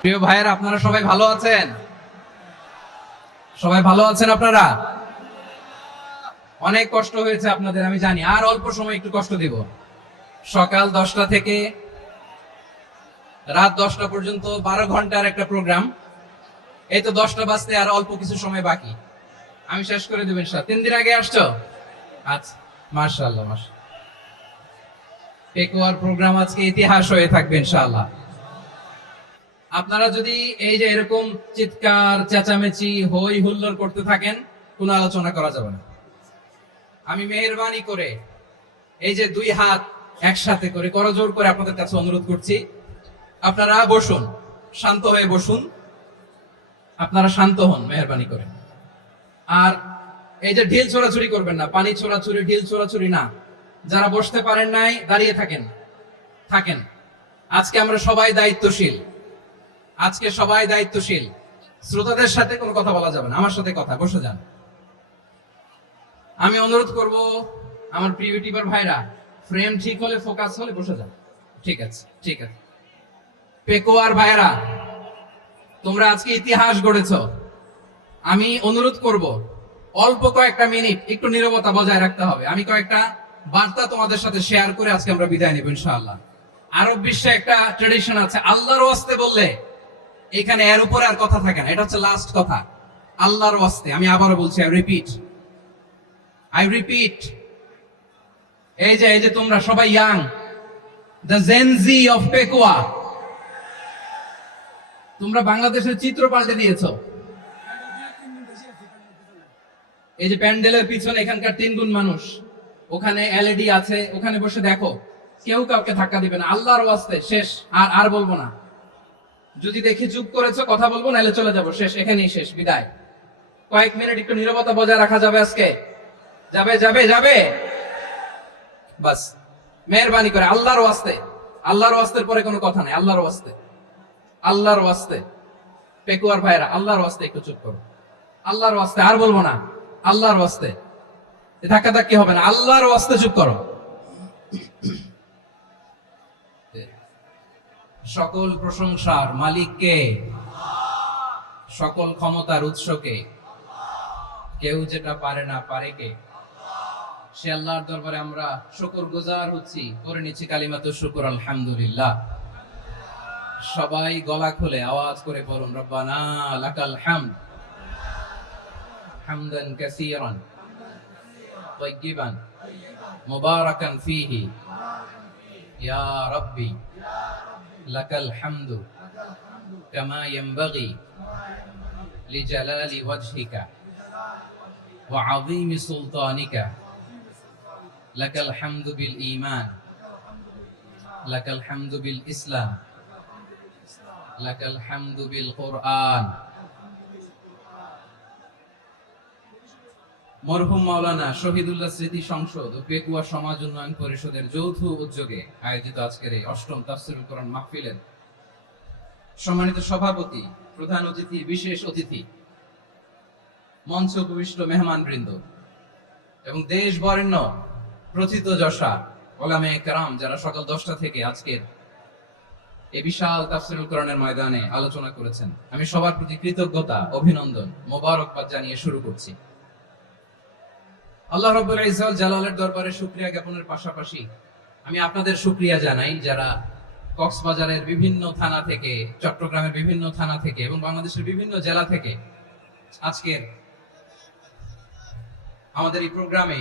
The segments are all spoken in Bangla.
প্রিয় ভাইয়েরা, আপনারা সবাই ভালো আছেন? সবাই ভালো আছেন? আপনারা অনেক কষ্ট হয়েছে আপনাদের, আমি জানি। আর অল্প সময় একটু কষ্ট দিব। সকাল 10টা থেকে রাত 10টা পর্যন্ত 12 ঘন্টার একটা প্রোগ্রাম। এই তো 10টা বাজতে আর অল্প কিছু সময় বাকি। আমি শেষ করে দেব ইনশাআল্লাহ। 3 দিন আগে আসছো? আচ্ছা, মাশাআল্লাহ মাশাআল্লাহ। পেকুয়ার প্রোগ্রাম আজকে ইতিহাস হয়ে থাকবে ইনশাআল্লাহ। আপনারা যদি এই যে এরকম চিৎকার চেঁচামেচি হই হুল্লোড় করতে থাকেন, কোনো আলোচনা করা যাবে না। আমি মেহেরবানি করে এই যে 2 হাত একসাথে করে করজোড় করে আপনাদের কাছে অনুরোধ করছি, আপনারা বসুন, শান্ত হয়ে বসুন। আপনারা শান্ত হন মেহেরবানি করে। আর এই যে ঢিল ছোড়াছুড়ি করবেন না, পানি ছোড়াছুড়ি ঢিল ছোড়াছুড়ি না। যারা বসতে পারেন নাই দাঁড়িয়ে থাকেন। আজকে আমরা সবাই দায়িত্বশীল। আজকে সবাই দায়িত্বশীল। শ্রোতাদের সাথে কোনো কথা বলা যাবে না, আমার সাথে কথা। বসে যান। আমি অনুরোধ করব আমার প্রিয় ইউটিউবার ভাইরা, ফ্রেম ঠিক হলে ফোকাস হলে বসে যান। ঠিক আছে, ঠিক আছে। পেকুয়ার ভাইরা, তোমরা আজকে ইতিহাস গড়েছ। আমি অনুরোধ করব অল্প কয়েকটা মিনিট একটু নীরবতা বজায় রাখতে হবে। আমি কয়েকটা বার্তা তোমাদের সাথে শেয়ার করে আজকে আমরা বিদায় নেব ইনশাআল্লাহ। আরব বিশ্বে একটা ট্রেডিশন আছে, আল্লাহর ওয়াস্তে বললে এখানে এর উপরে আর কথা থাকে না। এটা হচ্ছে লাস্ট কথা, আল্লাহর ওয়াস্তে। আমি আবারও বলছি, আই রিপিট। এই যে তোমরা সবাই young, the Gen Z of Pekua. তোমরা বাংলাদেশের চিত্র পাল্টে দিয়েছো। এই যে প্যান্ডেলের পিছনে এখানকার 3 গুণ মানুষ, ওখানে এলইডি আছে, ওখানে বসে দেখো। কেউ কাউকে ধাক্কা দিবে না, আল্লাহর ওয়াস্তে। শেষ। আর বলবো না। যদি দেখি চুপ করেছো, কথা বলবো, নাহলে চলে যাবো। শেষ, এখানেই শেষ, বিদায়। কয়েক মিনিট একটু নীরবতা বজায় রাখা যাবে আজকে? যাবে। বাস, মেহেরবানি করে আল্লাহর ওয়াস্তে। আল্লাহর ওয়াস্তের পরে কোনো কথা নাই। আল্লাহর ওয়াস্তে পেকুয়ার ভাইরা, আল্লাহর ওয়াস্তে একটু চুপ করো। আল্লাহর ওয়াস্তে, আর বলবো না। আল্লাহর ওয়াস্তে ধাক্কাধাক্কি হবে না। আল্লাহর ওয়াস্তে চুপ করো। সকল প্রশংসার মালিককে, সকল ক্ষমতার উৎসকে। কেউ যেটা পারে না, পারে কে? সে আল্লাহর দরবারে আমরা শুকরগুজার হচ্ছি, করে নিচ্ছি কালিমাতুশ শুকর, আলহামদুলিল্লাহ। সবাই গলা খুলে আওয়াজ করে বলুন, রব্বানা লাকাল হামদ হামদান কাসীরান তাইয়্যিবান মুবারাকান ফীহি ইয়া রাব্বি লাকাল হামদু কামা ইয়ানবাগি লিজালালি ওয়াজহিকা ওয়া আযীমি সুলতানিকা লাকাল হামদু বিল ঈমান লাকাল হামদু বিল ইসলাম লাকাল হামদু বিল কুরআন। মরহুম মাওলানা শহীদুল্লাহ স্মৃতি সংসদ ও পেকুয়া সমাজ উন্নয়ন পরিষদের যৌথ উদ্যোগে আয়োজিত আজকের এই 8ম তাফসীরুল কোরআন মাহফিলের সম্মানিত সভাপতি, প্রধান অতিথি, বিশেষ অতিথি, মঞ্চে উপবিষ্ট মেহমানবৃন্দ এবং দেশ বরেণ্য প্রথিতযশা ওলামায়ে কেরাম, যারা সকাল 10টা থেকে আজকের এই বিশাল তাফসীরুল কোরআনের ময়দানে আলোচনা করেছেন, আমি সবার প্রতি কৃতজ্ঞতা, অভিনন্দন, মোবারকবাদ জানিয়ে শুরু করছি। আল্লাহ রাব্বুল ইজ্জত জালালের দরবারে শুকরিয়া জ্ঞাপনের পাশাপাশি আমি আপনাদের শুকরিয়া জানাই, যারা কক্সবাজারের বিভিন্ন থানা থেকে, চট্টগ্রামের বিভিন্ন থানা থেকে এবং বাংলাদেশের বিভিন্ন জেলা থেকে আজকের আমাদের এই প্রোগ্রামে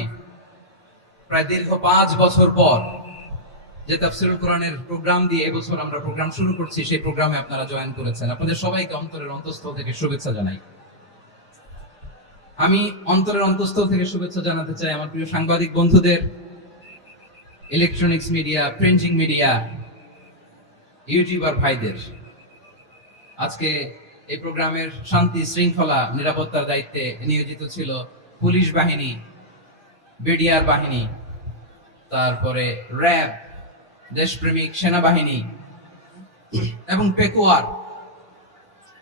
প্রায় দীর্ঘ 5 বছর পর যে তাফসীরুল কোরআনের প্রোগ্রাম দিয়ে এবছর আমরা প্রোগ্রাম শুরু করছি, সেই প্রোগ্রামে আপনারা জয়েন করেছেন। আপনাদের সবাইকে অন্তরের অন্তঃস্থল থেকে শুভেচ্ছা জানাই। আমি অন্তরের অন্তঃস্থল থেকে শুভেচ্ছা জানাতে চাই আমার প্রিয় সাংবাদিক বন্ধুদের, electronics media, printing media, YouTuber ভাইদের। আজকে এই প্রোগ্রামের শান্তি শৃঙ্খলা নিরাপত্তার দায়িত্বে নিয়োজিত ছিল পুলিশ বাহিনী, বিডিআর বাহিনী, তারপরে র্যাব, দেশপ্রেমিক সেনাবাহিনী এবং পেকুয়ার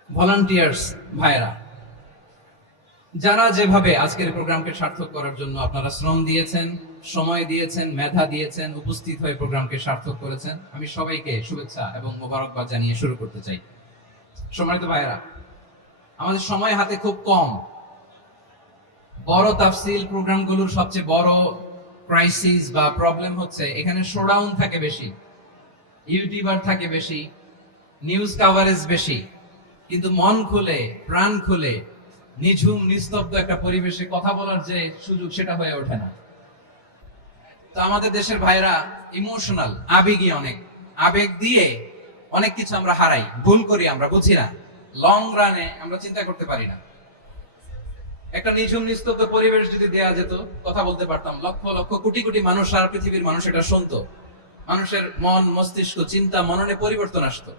ভলান্টিয়ার্স ভাইরা, যারা যেভাবে আজকের প্রোগ্রামকে সার্থক করার জন্য আপনারা শ্রম দিয়েছেন, সময় দিয়েছেন, মেধা দিয়েছেন, উপস্থিত হয়ে প্রোগ্রামকে সার্থক করেছেন, আমি সবাইকে শুভেচ্ছা এবং মোবারকবাদ জানিয়ে শুরু করতে চাই। সম্মানিত ভাইয়েরা, আমাদের সময় হাতে খুব কম। বড় তাফসীল প্রোগ্রামগুলোর সবচেয়ে বড় ক্রাইসিস বা প্রবলেম হচ্ছে এখানে শোডাউন থাকে বেশি, ইউটিউবার থাকে বেশি, নিউজ কাভারেজ বেশি, কিন্তু মন খুলে প্রাণ খুলে নিঝুম নিস্তব্ধ একটা পরিবেশে কথা বলার যে সুযোগ সেটা হয়ে ওঠে না। তো আমাদের দেশের ভাইরা ইমোশনাল, আবেগী, অনেক আবেগ দিয়ে অনেক কিছু আমরা হারাই, ভুল করি, আমরা বুঝি না, লং রানে আমরা চিন্তা করতে পারি না। একটা নিঝুম নিস্তব্ধ পরিবেশ যদি দেয়া যেত, কথা বলতে পারতাম, লক্ষ লক্ষ কোটি কোটি মানুষ, সারা পৃথিবীর মানুষ এটা শুনতো, মানুষের মন মস্তিষ্ক চিন্তা মননে পরিবর্তন আসতো।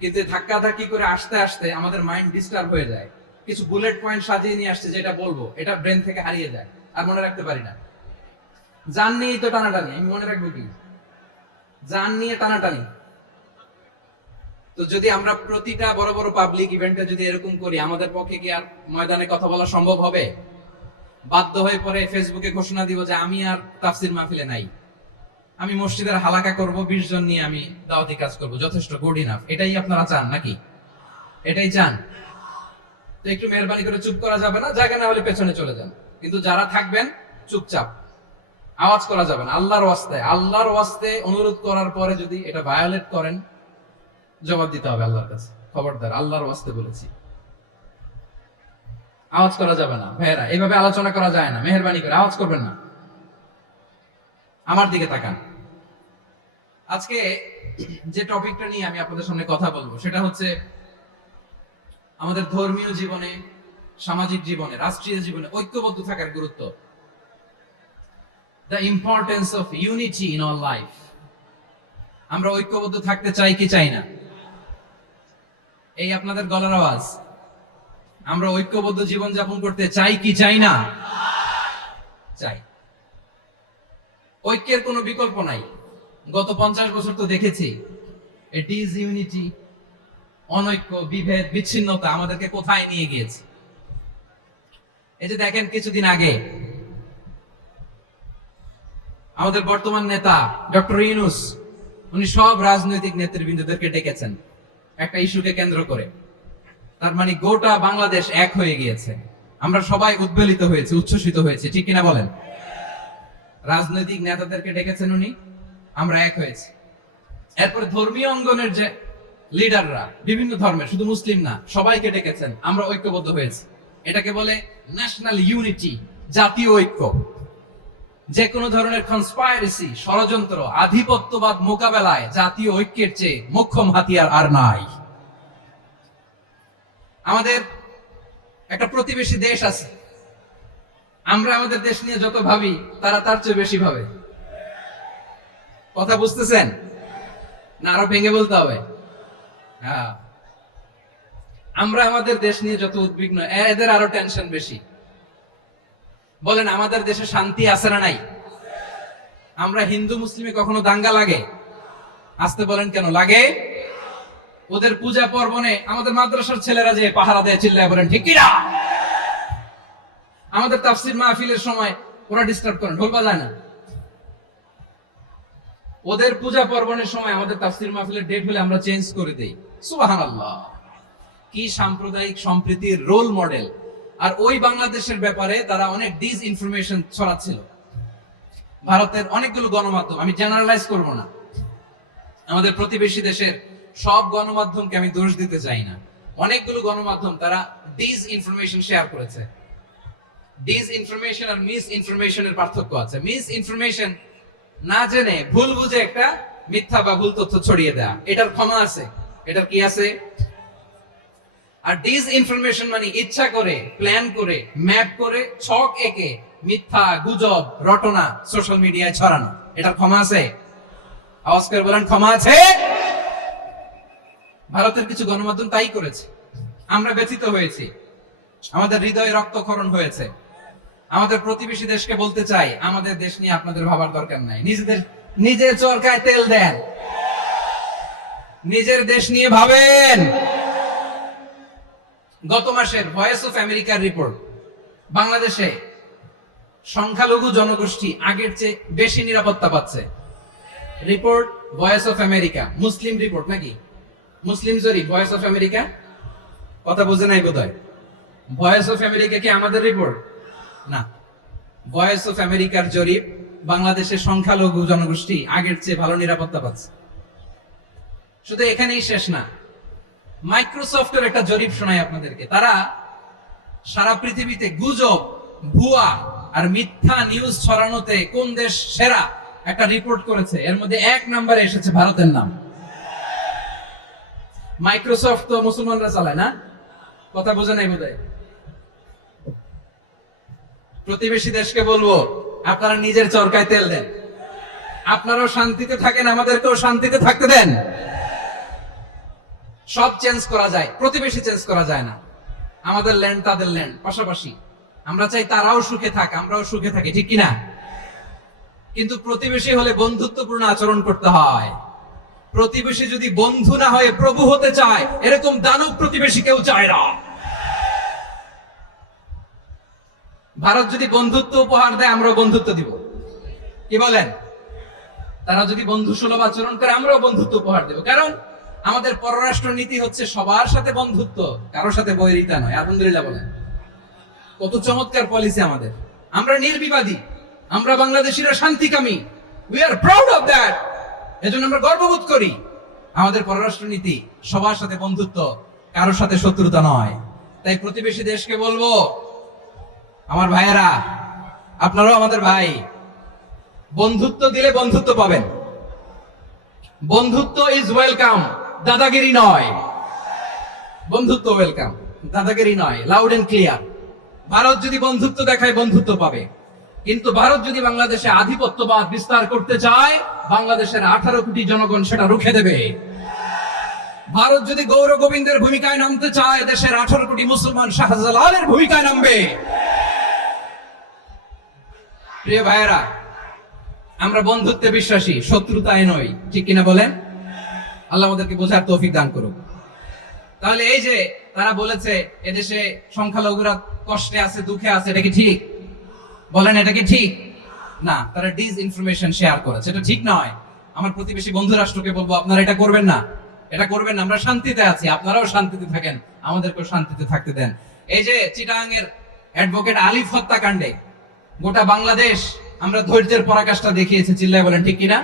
কিন্তু ধাক্কা ধাক্কি করে আসতে আসতে আমাদের মাইন্ড ডিস্টার্ব হয়ে যায়। কিছু বুলেট পয়েন্ট সাজিয়ে নিয়ে আসছে, যেটা বলবো এটা ব্রেন থেকে হারিয়ে যায়, আর মনে রাখতে পারি না। জান নিয়েই তো টানাটানি, আমি মনে রাখবো কি? জান নিয়ে টানাটানি। তো যদি আমরা প্রতিটা বড় বড় পাবলিক ইভেন্টে যদি এরকম করি, আমাদের পক্ষে কি আর ময়দানে কথা বলা সম্ভব হবে? বাধ্য হয়ে পরে ফেসবুকে ঘোষণা দিব যে আমি আর তাফসীর মাহফিলে নাই, আমি মসজিদের হালাকা করব, 20 জন নিয়ে আমি দাওয়াতি কাজ করব, যথেষ্ট, গুড ইনাফ। এটাই আপনারা চান নাকি? এটাই চান? তো একটু মেহরবানি করে চুপ করা যাবে না, জায়গা না হলে পেছনে চলে যান, কিন্তু যারা থাকবেন চুপচাপ, আওয়াজ করা যাবে না। আল্লাহর ওয়াস্তে অনুরোধ করার পরে যদি এটা ভায়োলেট করেন, জবাব দিতে হবে আল্লাহর কাছে। খবরদার, আল্লাহর ওয়াস্তে বলেছি, আওয়াজ করা যাবে না। ভাইয়েরা, এইভাবে আলোচনা করা যায় না, মেহরবানি করে আওয়াজ করবেন না। আমার দিকে তাকান। আজকে যে টপিকটা নিয়ে আমি আপনাদের সামনে কথা বলবো সেটা হচ্ছে আমাদের ধর্মীয় জীবনে, সামাজিক জীবনে, রাষ্ট্রীয় জীবনে ঐক্যবদ্ধ থাকার গুরুত্ব। The importance of unity in our life. আমরা ঐক্যবদ্ধ থাকতে চাই কি চাই না? এই আপনাদের গলার আওয়াজ। আমরা ঐক্যবদ্ধ জীবন যাপন করতে চাই কি চাই না? চাই। ঐক্যের কোনো বিকল্প নাই। গত 50 বছর তো দেখেছি ডিসইউনিটি, অনৈক্য, বিভেদ, বিচ্ছিন্নতা আমাদেরকে কোথায় নিয়ে গিয়েছে। এই যে দেখেন, কিছুদিন আগে আমাদের বর্তমান নেতা ডক্টর ইউনূস, উনি সব রাজনৈতিক নেতৃবৃন্দদেরকে ডেকেছেন একটা ইস্যুকে কেন্দ্র করে। তার মানে গোটা বাংলাদেশ এক হয়ে গিয়েছে। আমরা সবাই উদ্বেলিত হয়েছে, উচ্ছ্বসিত হয়েছে, ঠিক কিনা বলেন? রাজনৈতিক নেতাদেরকে ডেকেছেন উনি, আমরা এক হয়েছি। এরপরে ধর্মীয় অঙ্গনের যে লিডাররা, বিভিন্ন ধর্মের, শুধু মুসলিম না, সবাইকে ডেকেছেন, আমরা ঐক্যবদ্ধ হয়েছি। এটাকে বলে ন্যাশনাল ইউনিটি, জাতীয় ঐক্য। যে কোনো ধরনের কনস্পাইরেসি, ষড়যন্ত্র, আধিপত্যবাদ মোকাবেলায় জাতীয় ঐক্যের চেয়ে মোক্ষম হাতিয়ার আর নাই। আমাদের একটা প্রতিবেশী দেশ আছে, আমরা আমাদের দেশ নিয়ে যত ভাবি তারা তার চেয়ে বেশি ভাবে। কথা বুঝতেছেন না? আরো ভেঙে বলতে হবে। হ্যাঁ, আমরা আমাদের দেশ নিয়ে যত উদ্বিগ্ন, এদের আরো টেনশন বেশি। বলেন, আমাদের দেশে শান্তি আছে না নাই? আমরা হিন্দু মুসলিমে কখনো দাঙ্গা লাগে? আসতে বলেন, কেন লাগে? ওদের পূজা পার্বণে আমাদের মাদ্রাসার ছেলেরা যে পাহারা দেয়, চিল্লায় বলেন ঠিক কিনা? আমাদের তাফসীর মাহফিলের সময় ওরা ডিস্টার্ব করেন, ঢোল বাজায় না। ওদের পূজা পার্বণের সময় আমাদের তাফসীর মাহফিলের ডেট হলে আমরা চেঞ্জ করে দেই। সুবহানাল্লাহ, কি সাম্প্রদায়িক সম্প্রীতির রোল মডেল। আর ওই বাংলাদেশের ব্যাপারে তারা অনেক ডিসইনফরমেশন ছড়াচ্ছিল। ভারতের অনেকগুলো গণমাধ্যম, আমি জেনারেলাইজ করব না, আমাদের প্রতিবেশী দেশের সব গণমাধ্যমকে আমি দোষ দিতে চাই না, অনেকগুলো গণমাধ্যম তারা ডিসইনফরমেশন শেয়ার করেছে। ডিসইনফরমেশন আর মিস ইনফরমেশনের পার্থক্য আছে। মিস ইনফরমেশন না জেনে ভুল বুঝে একটা মিথ্যা বা ভুল তথ্য ছড়িয়ে দেয়া, এটার ক্ষমা আছে, এটার কি আছে? আর ডিসইনফরমেশন মানে ইচ্ছা করে, প্ল্যান করে, ম্যাপ করে, ছক এঁকে মিথ্যা, গুজব, রটনা সোশ্যাল মিডিয়ায় ছড়ানো, এটার ক্ষমা আছে? আওয়াজ করে বলেন, ক্ষমা আছে? ভারতের কিছু গণমাধ্যম তাই করেছে। আমরা ব্যথিত হয়েছি, আমাদের হৃদয়ে রক্তক্ষরণ হয়েছে। আমাদের প্রতিবেশী দেশকে বলতে চাই, আমাদের দেশ নিয়ে আপনাদের ভাবার দরকার নাই। নিজের চরকায় তেল দেন, নিজের দেশ নিয়ে ভাবেন। গত মাসের ভয়েস অফ আমেরিকার রিপোর্ট, বাংলাদেশে সংখ্যালঘু জনগোষ্ঠী আগের চেয়ে বেশি নিরাপত্তা পাচ্ছে। Report voice of America, Muslim report নাকি? মুসলিম জরিপ, ভয়েস অফ আমেরিকা, কথা বুঝে নাই বোধহয়। ভয়েস অফ আমেরিকা কি আমাদের রিপোর্ট? না, ভয়েস অফ আমেরিকার জরিপ বাংলাদেশের সংখ্যালঘু জনগোষ্ঠী আগের চেয়ে ভালো নিরাপত্তা পাচ্ছে। শুধু এখানেই শেষ না, মাইক্রোসফটের একটা জরিপ শোনাই আপনাদেরকে। তারা সারা পৃথিবীতে গুজব, ভুয়া আর মিথ্যা নিউজ ছড়ানোতে কোন দেশ সেরা একটা রিপোর্ট করেছে। এর মধ্যে 1 নম্বরে এসেছে ভারতের নাম। মাইক্রোসফট তো মুসলমানরা চালায় না, কথা বোঝে নাই বোধহয়। প্রতিবেশী দেশকে বলবো, আপনারা নিজের চরকায় তেল দেন, আপনারাও শান্তিতে থাকেন, আমাদেরকেও শান্তিতে থাকতে দেন। সব চেঞ্জ করা যায়, প্রতিবেশী চেঞ্জ করা যায় না। আমাদের ল্যান্ড তাদের ল্যান্ড, পাশাপাশি। আমরা চাই তারাও সুখে থাক, আমরাও সুখে থাকি, ঠিক কিনা? কিন্তু প্রতিবেশী হলে বন্ধুত্বপূর্ণ আচরণ করতে হয়। প্রতিবেশী যদি বন্ধু না হয়ে প্রভু হতে চায়, এরকম দানব প্রতিবেশী কেউ চায় না। ভারত যদি বন্ধুত্ব উপহার দেয়, আমরাও বন্ধুত্ব দিব, কি বলেন? তারা যদি বন্ধু সুলভ আচরণ করে, আমরাও বন্ধুত্ব উপহার দেব। কারণ আমাদের পররাষ্ট্র নীতি হচ্ছে সবার সাথে বন্ধুত্ব, কারোর সাথে বৈরিতা নয়। আলহামদুলিল্লাহ বলেন, কত চমৎকার পলিসি আমাদের। আমরা নির্বিবাদী, আমরা বাংলাদেশিরা শান্তিকামী, we are proud of that. এজন্য আমরা গর্ববোধ করি। আমাদের পররাষ্ট্র নীতি সবার সাথে বন্ধুত্ব, কারোর সাথে শত্রুতা নয়। তাই প্রতিবেশী দেশকে বলবো, আমার ভাইয়েরা, আপনারাও আমাদের ভাই, বন্ধুত্ব দিলে বন্ধুত্ব পাবেন। বন্ধুত্ব ইজ ওয়েলকাম, দাদাগিরি নয়। বন্ধুত্ব ওয়েলকাম, দাদাগিরি নয়, লাউড এন্ড ক্লিয়ার। ভারত যদি বন্ধুত্ব দেখায়, বন্ধুত্ব পাবে। কিন্তু ভারত যদি বাংলাদেশে আধিপত্যবাদ বিস্তার করতে চায়, বাংলাদেশের 18 কোটি জনগণ সেটা রুখে দেবে। ভারত যদি গৌর গোবিন্দের ভূমিকায় নামতে চায়, দেশের 18 কোটি মুসলমান শাহজালালের ভূমিকায় নামবে। প্রিয় ভাইয়েরা, আমরা বন্ধুত্বে বিশ্বাসী, শত্রুতায় নই, ঠিক কিনা বলেন? আল্লাহ আমাদেরকে বোঝার তৌফিক দান করুক। তাহলে এই যে তারা বলেছে এদেশে সংখ্যালঘুরা কষ্টে আছে, দুঃখে আছে, এটা কি ঠিক? বলেন, এটা কি ঠিক? না, তারা ডিস ইনফরমেশন শেয়ার করেছে, এটা ঠিক নয়। আমার প্রতিবেশী বন্ধু রাষ্ট্রকে বলবো, আপনারা এটা করবেন না, এটা করবেন না। আমরা শান্তিতে আছি, আপনারাও শান্তিতে থাকেন, আমাদেরকেও শান্তিতে থাকতে দেন। এই যে চিটাগাং এর অ্যাডভোকেট আলিফ হত্যাকাণ্ডে গোটা বাংলাদেশ আমরা ধৈর্যের পরাকাষ্ঠা দেখিয়েছি, চিল্লায় বলেন ঠিক কিনা?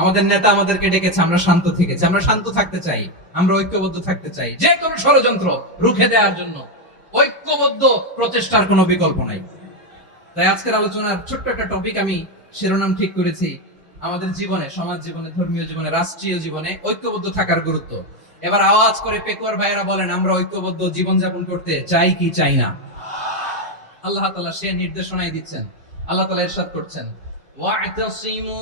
আমাদের নেতা আমাদেরকে ডেকেছে, আমরা শান্ত থেকেছি। আমরা শান্ত থাকতে চাই, আমরা ঐক্যবদ্ধ থাকতে চাই। যে কোনো ষড়যন্ত্র রুখে দেওয়ার জন্য ঐক্যবদ্ধ প্রচেষ্টার কোনো বিকল্প নাই। তাই আজকের আলোচনার ছোট্ট একটা টপিক আমি শিরোনাম ঠিক করেছি, আমাদের জীবনে, সমাজ জীবনে, ধর্মীয় জীবনে, রাষ্ট্রীয় জীবনে ঐক্যবদ্ধ থাকার গুরুত্ব। এবার আওয়াজ করে পেকুয়ার ভাইয়েরা বলেন, আমরা ঐক্যবদ্ধ জীবনযাপন করতে চাই কি চাই না? আল্লাহ তাআলা সে নির্দেশনাই দিচ্ছেন। আল্লাহ তাআলা ইরশাদ করছেন, ওয়া'তাসিমু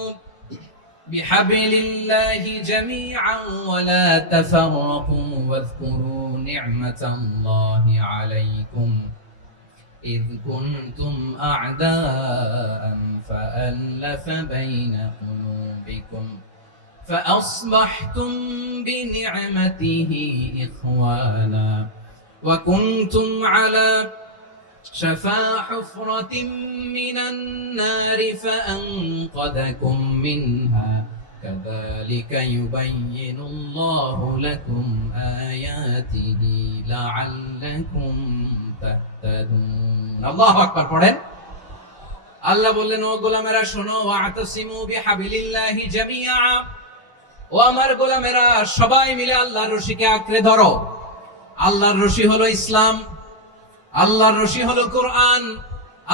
বিহাবলিল্লাহি জামিআন ওয়া লা তাফাররাকু ওয়াযকুরু নি'মাতাল্লাহি আলাইকুম إذ كنتم أعداء فألف بين قلوبكم فأصبحتم بنعمته إخوانا وكنتم على شفا حفرة من النار فأنقذكم منها كذلك يبين الله لكم آياته لعلكم تهتدون الله أكبر পড়েন। আল্লাহ বললেন, ও গোলামেরা শোনো, ওয়া'তাসিমু বিহাবলিল্লাহি জামিআ, ও আমার গোলামেরা সবাই মিলে আল্লাহর রশিকে আঁকড়ে ধরো। আল্লাহর রশি হলো ইসলাম, আল্লাহর রশি হলো কোরআন।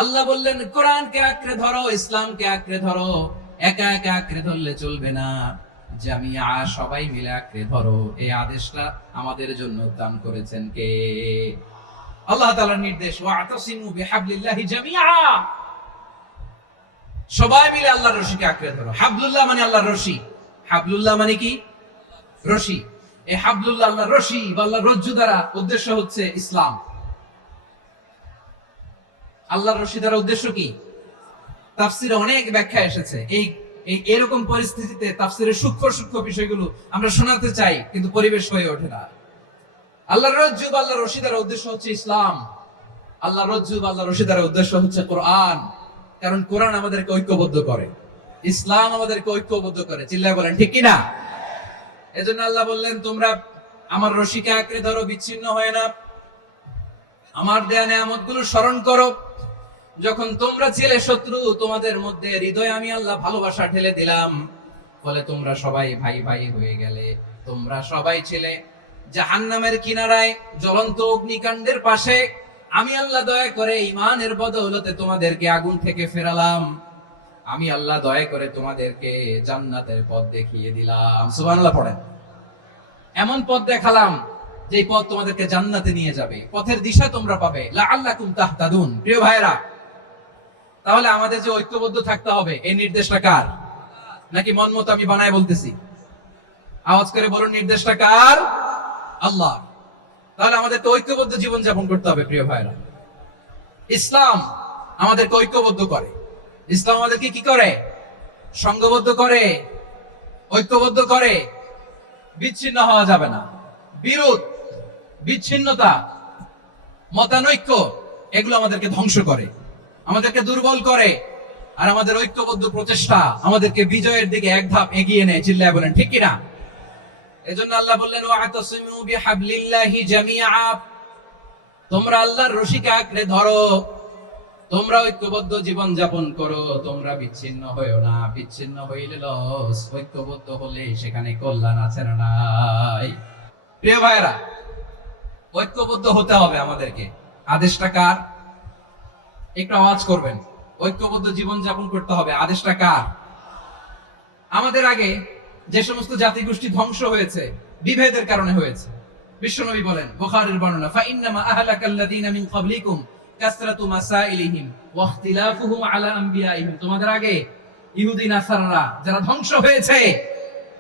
আল্লাহ বললেন, কোরআনকে আঁকড়ে ধরো, ইসলামকে আঁকড়ে ধরো। একা একা আঁকড়ে ধরলে চলবে না, জামিআ, সবাই মিলে আঁকড়ে ধরো। এই আদেশটা আমাদের জন্য দান করেছেন কে? আল্লাহ তাআলার নির্দেশ, ওয়া'তাসিমু বিহাবলিল্লাহি জামিআ, সবাই মিলে আল্লাহর রশিকে আঁকড়ে ধরো। হাবলুল্লাহ মানে আল্লাহর রশি। হাবলুল্লাহ মানে কি? রশি। এই হাবলুল্লাহ, আল্লাহর রশি বা আল্লাহর রজ্জু দ্বারা উদ্দেশ্য হচ্ছে ইসলাম। আল্লাহর রশি দ্বারা উদ্দেশ্য কি? তাফসিরে অনেক ব্যাখ্যা এসেছে। এরকম পরিস্থিতিতে তাফসিরের সূক্ষ্ম সূক্ষ্ম বিষয়গুলো আমরা শোনাতে চাই, কিন্তু পরিবেশ হয়ে ওঠে না। আল্লাহর রজ্জু বা আল্লাহর রশি দ্বারা উদ্দেশ্য হচ্ছে ইসলাম। আল্লাহর রজ্জু বা আল্লাহর রশি দ্বারা উদ্দেশ্য হচ্ছে কোরআন। কারণ কোরআন আমাদেরকে ঐক্যবদ্ধ করে, ইসলাম আমাদেরকে ঐক্যবদ্ধ করে। চিল্লায় বলেন ঠিক কিনা? এজন্য আল্লাহ বললেন তোমরা আমার রশিকে আঁকড়ে ধরো, বিচ্ছিন্ন হয় না, আমার দেয়া নেয়ামতগুলো স্মরণ করো। যখন তোমরা ছিলে শত্রু, তোমাদের মধ্যে হৃদয়ে আমি আল্লাহ ভালোবাসা ঢেলে দিলাম, ফলে তোমরা সবাই ভাই ভাই হয়ে গেলে। তোমরা সবাই ছিলে জাহান্নামের কিনারায়, জ্বলন্ত অগ্নিকাণ্ডের পাশে। আমি আল্লাহ দয়া করে ঈমানের বদৌলতে তোমাদেরকে আগুন থেকে ফেরালাম। আমি আল্লাহ দয়া করে তোমাদেরকে জান্নাতের পথ দেখিয়ে দিলাম। সুবহানাল্লাহ পড়েন। এমন পথ দেখালাম যে পথ তোমাদেরকে জান্নাতে নিয়ে যাবে, পথের দিশা তোমরা পাবে। লাআল্লাকুম তাহতাদুন। প্রিয় ভাইরা, তাহলে আমাদের যে ঐক্যবদ্ধ থাকতে হবে, এই নির্দেশটা কার? নাকি মন মতো আমি বানায় বলতেছি? আওয়াজ করে বলুন, নির্দেশটা কার? আল্লাহ। তাহলে আমাদেরকে ঐক্যবদ্ধ জীবন যাপন করতে হবে। প্রিয় ভাইরা, ইসলাম আমাদেরকে ঐক্যবদ্ধ করে। ইসলাম আমাদেরকে কি করে? সংঘবদ্ধ করে, ঐক্যবদ্ধ করে। বিচ্ছিন্ন হওয়া যাবে না। বিরোধ, বিচ্ছিন্নতা, মতানৈক্য, এগুলো আমাদেরকে ধ্বংস করে, আমাদেরকে দুর্বল করে। আর আমাদের ঐক্যবদ্ধ প্রচেষ্টা আমাদেরকে বিজয়ের দিকে এক ধাপ এগিয়ে নেয়। চিল্লায় বলেন ঠিক কিনা? এজন্য আল্লাহ বললেন ওয়াতাসিমু বিহাবলিল্লাহি জামিআ, তোমরা আল্লাহর রশিকে আঁকড়ে ধরো, তোমরা ঐক্যবদ্ধ জীবন যাপন করো, তোমরা বিচ্ছিন্ন হইও না। বিচ্ছিন্ন হইলে লস, ঐক্যবদ্ধ হলে সেখানে কল্যাণ আছে না নাই? প্রিয় ভাইরা, ঐক্যবদ্ধ হতে হবে আমাদেরকে। আদেশটা কার? একটু আওয়াজ করবেন। ঐক্যবদ্ধ জীবন যাপন করতে হবে, আদেশটা কার? আমাদের আগে যে সমস্ত জাতিগোষ্ঠী ধ্বংস হয়েছে, বিভেদের কারণে হয়েছে। বিশ্বনবী বলেন, বুখারীর বর্ণনা, ফাইন্নামা আহলাকাল্লাযীনা মিন ক্বাবলিকুম কাসরাতু মাসাইলিহিম ওয়া ইখতিলাফুহুম আলা আনবিয়াইহিম। তোমাদের আগে ইহুদি নাসারারা যারা ধ্বংস হয়েছে,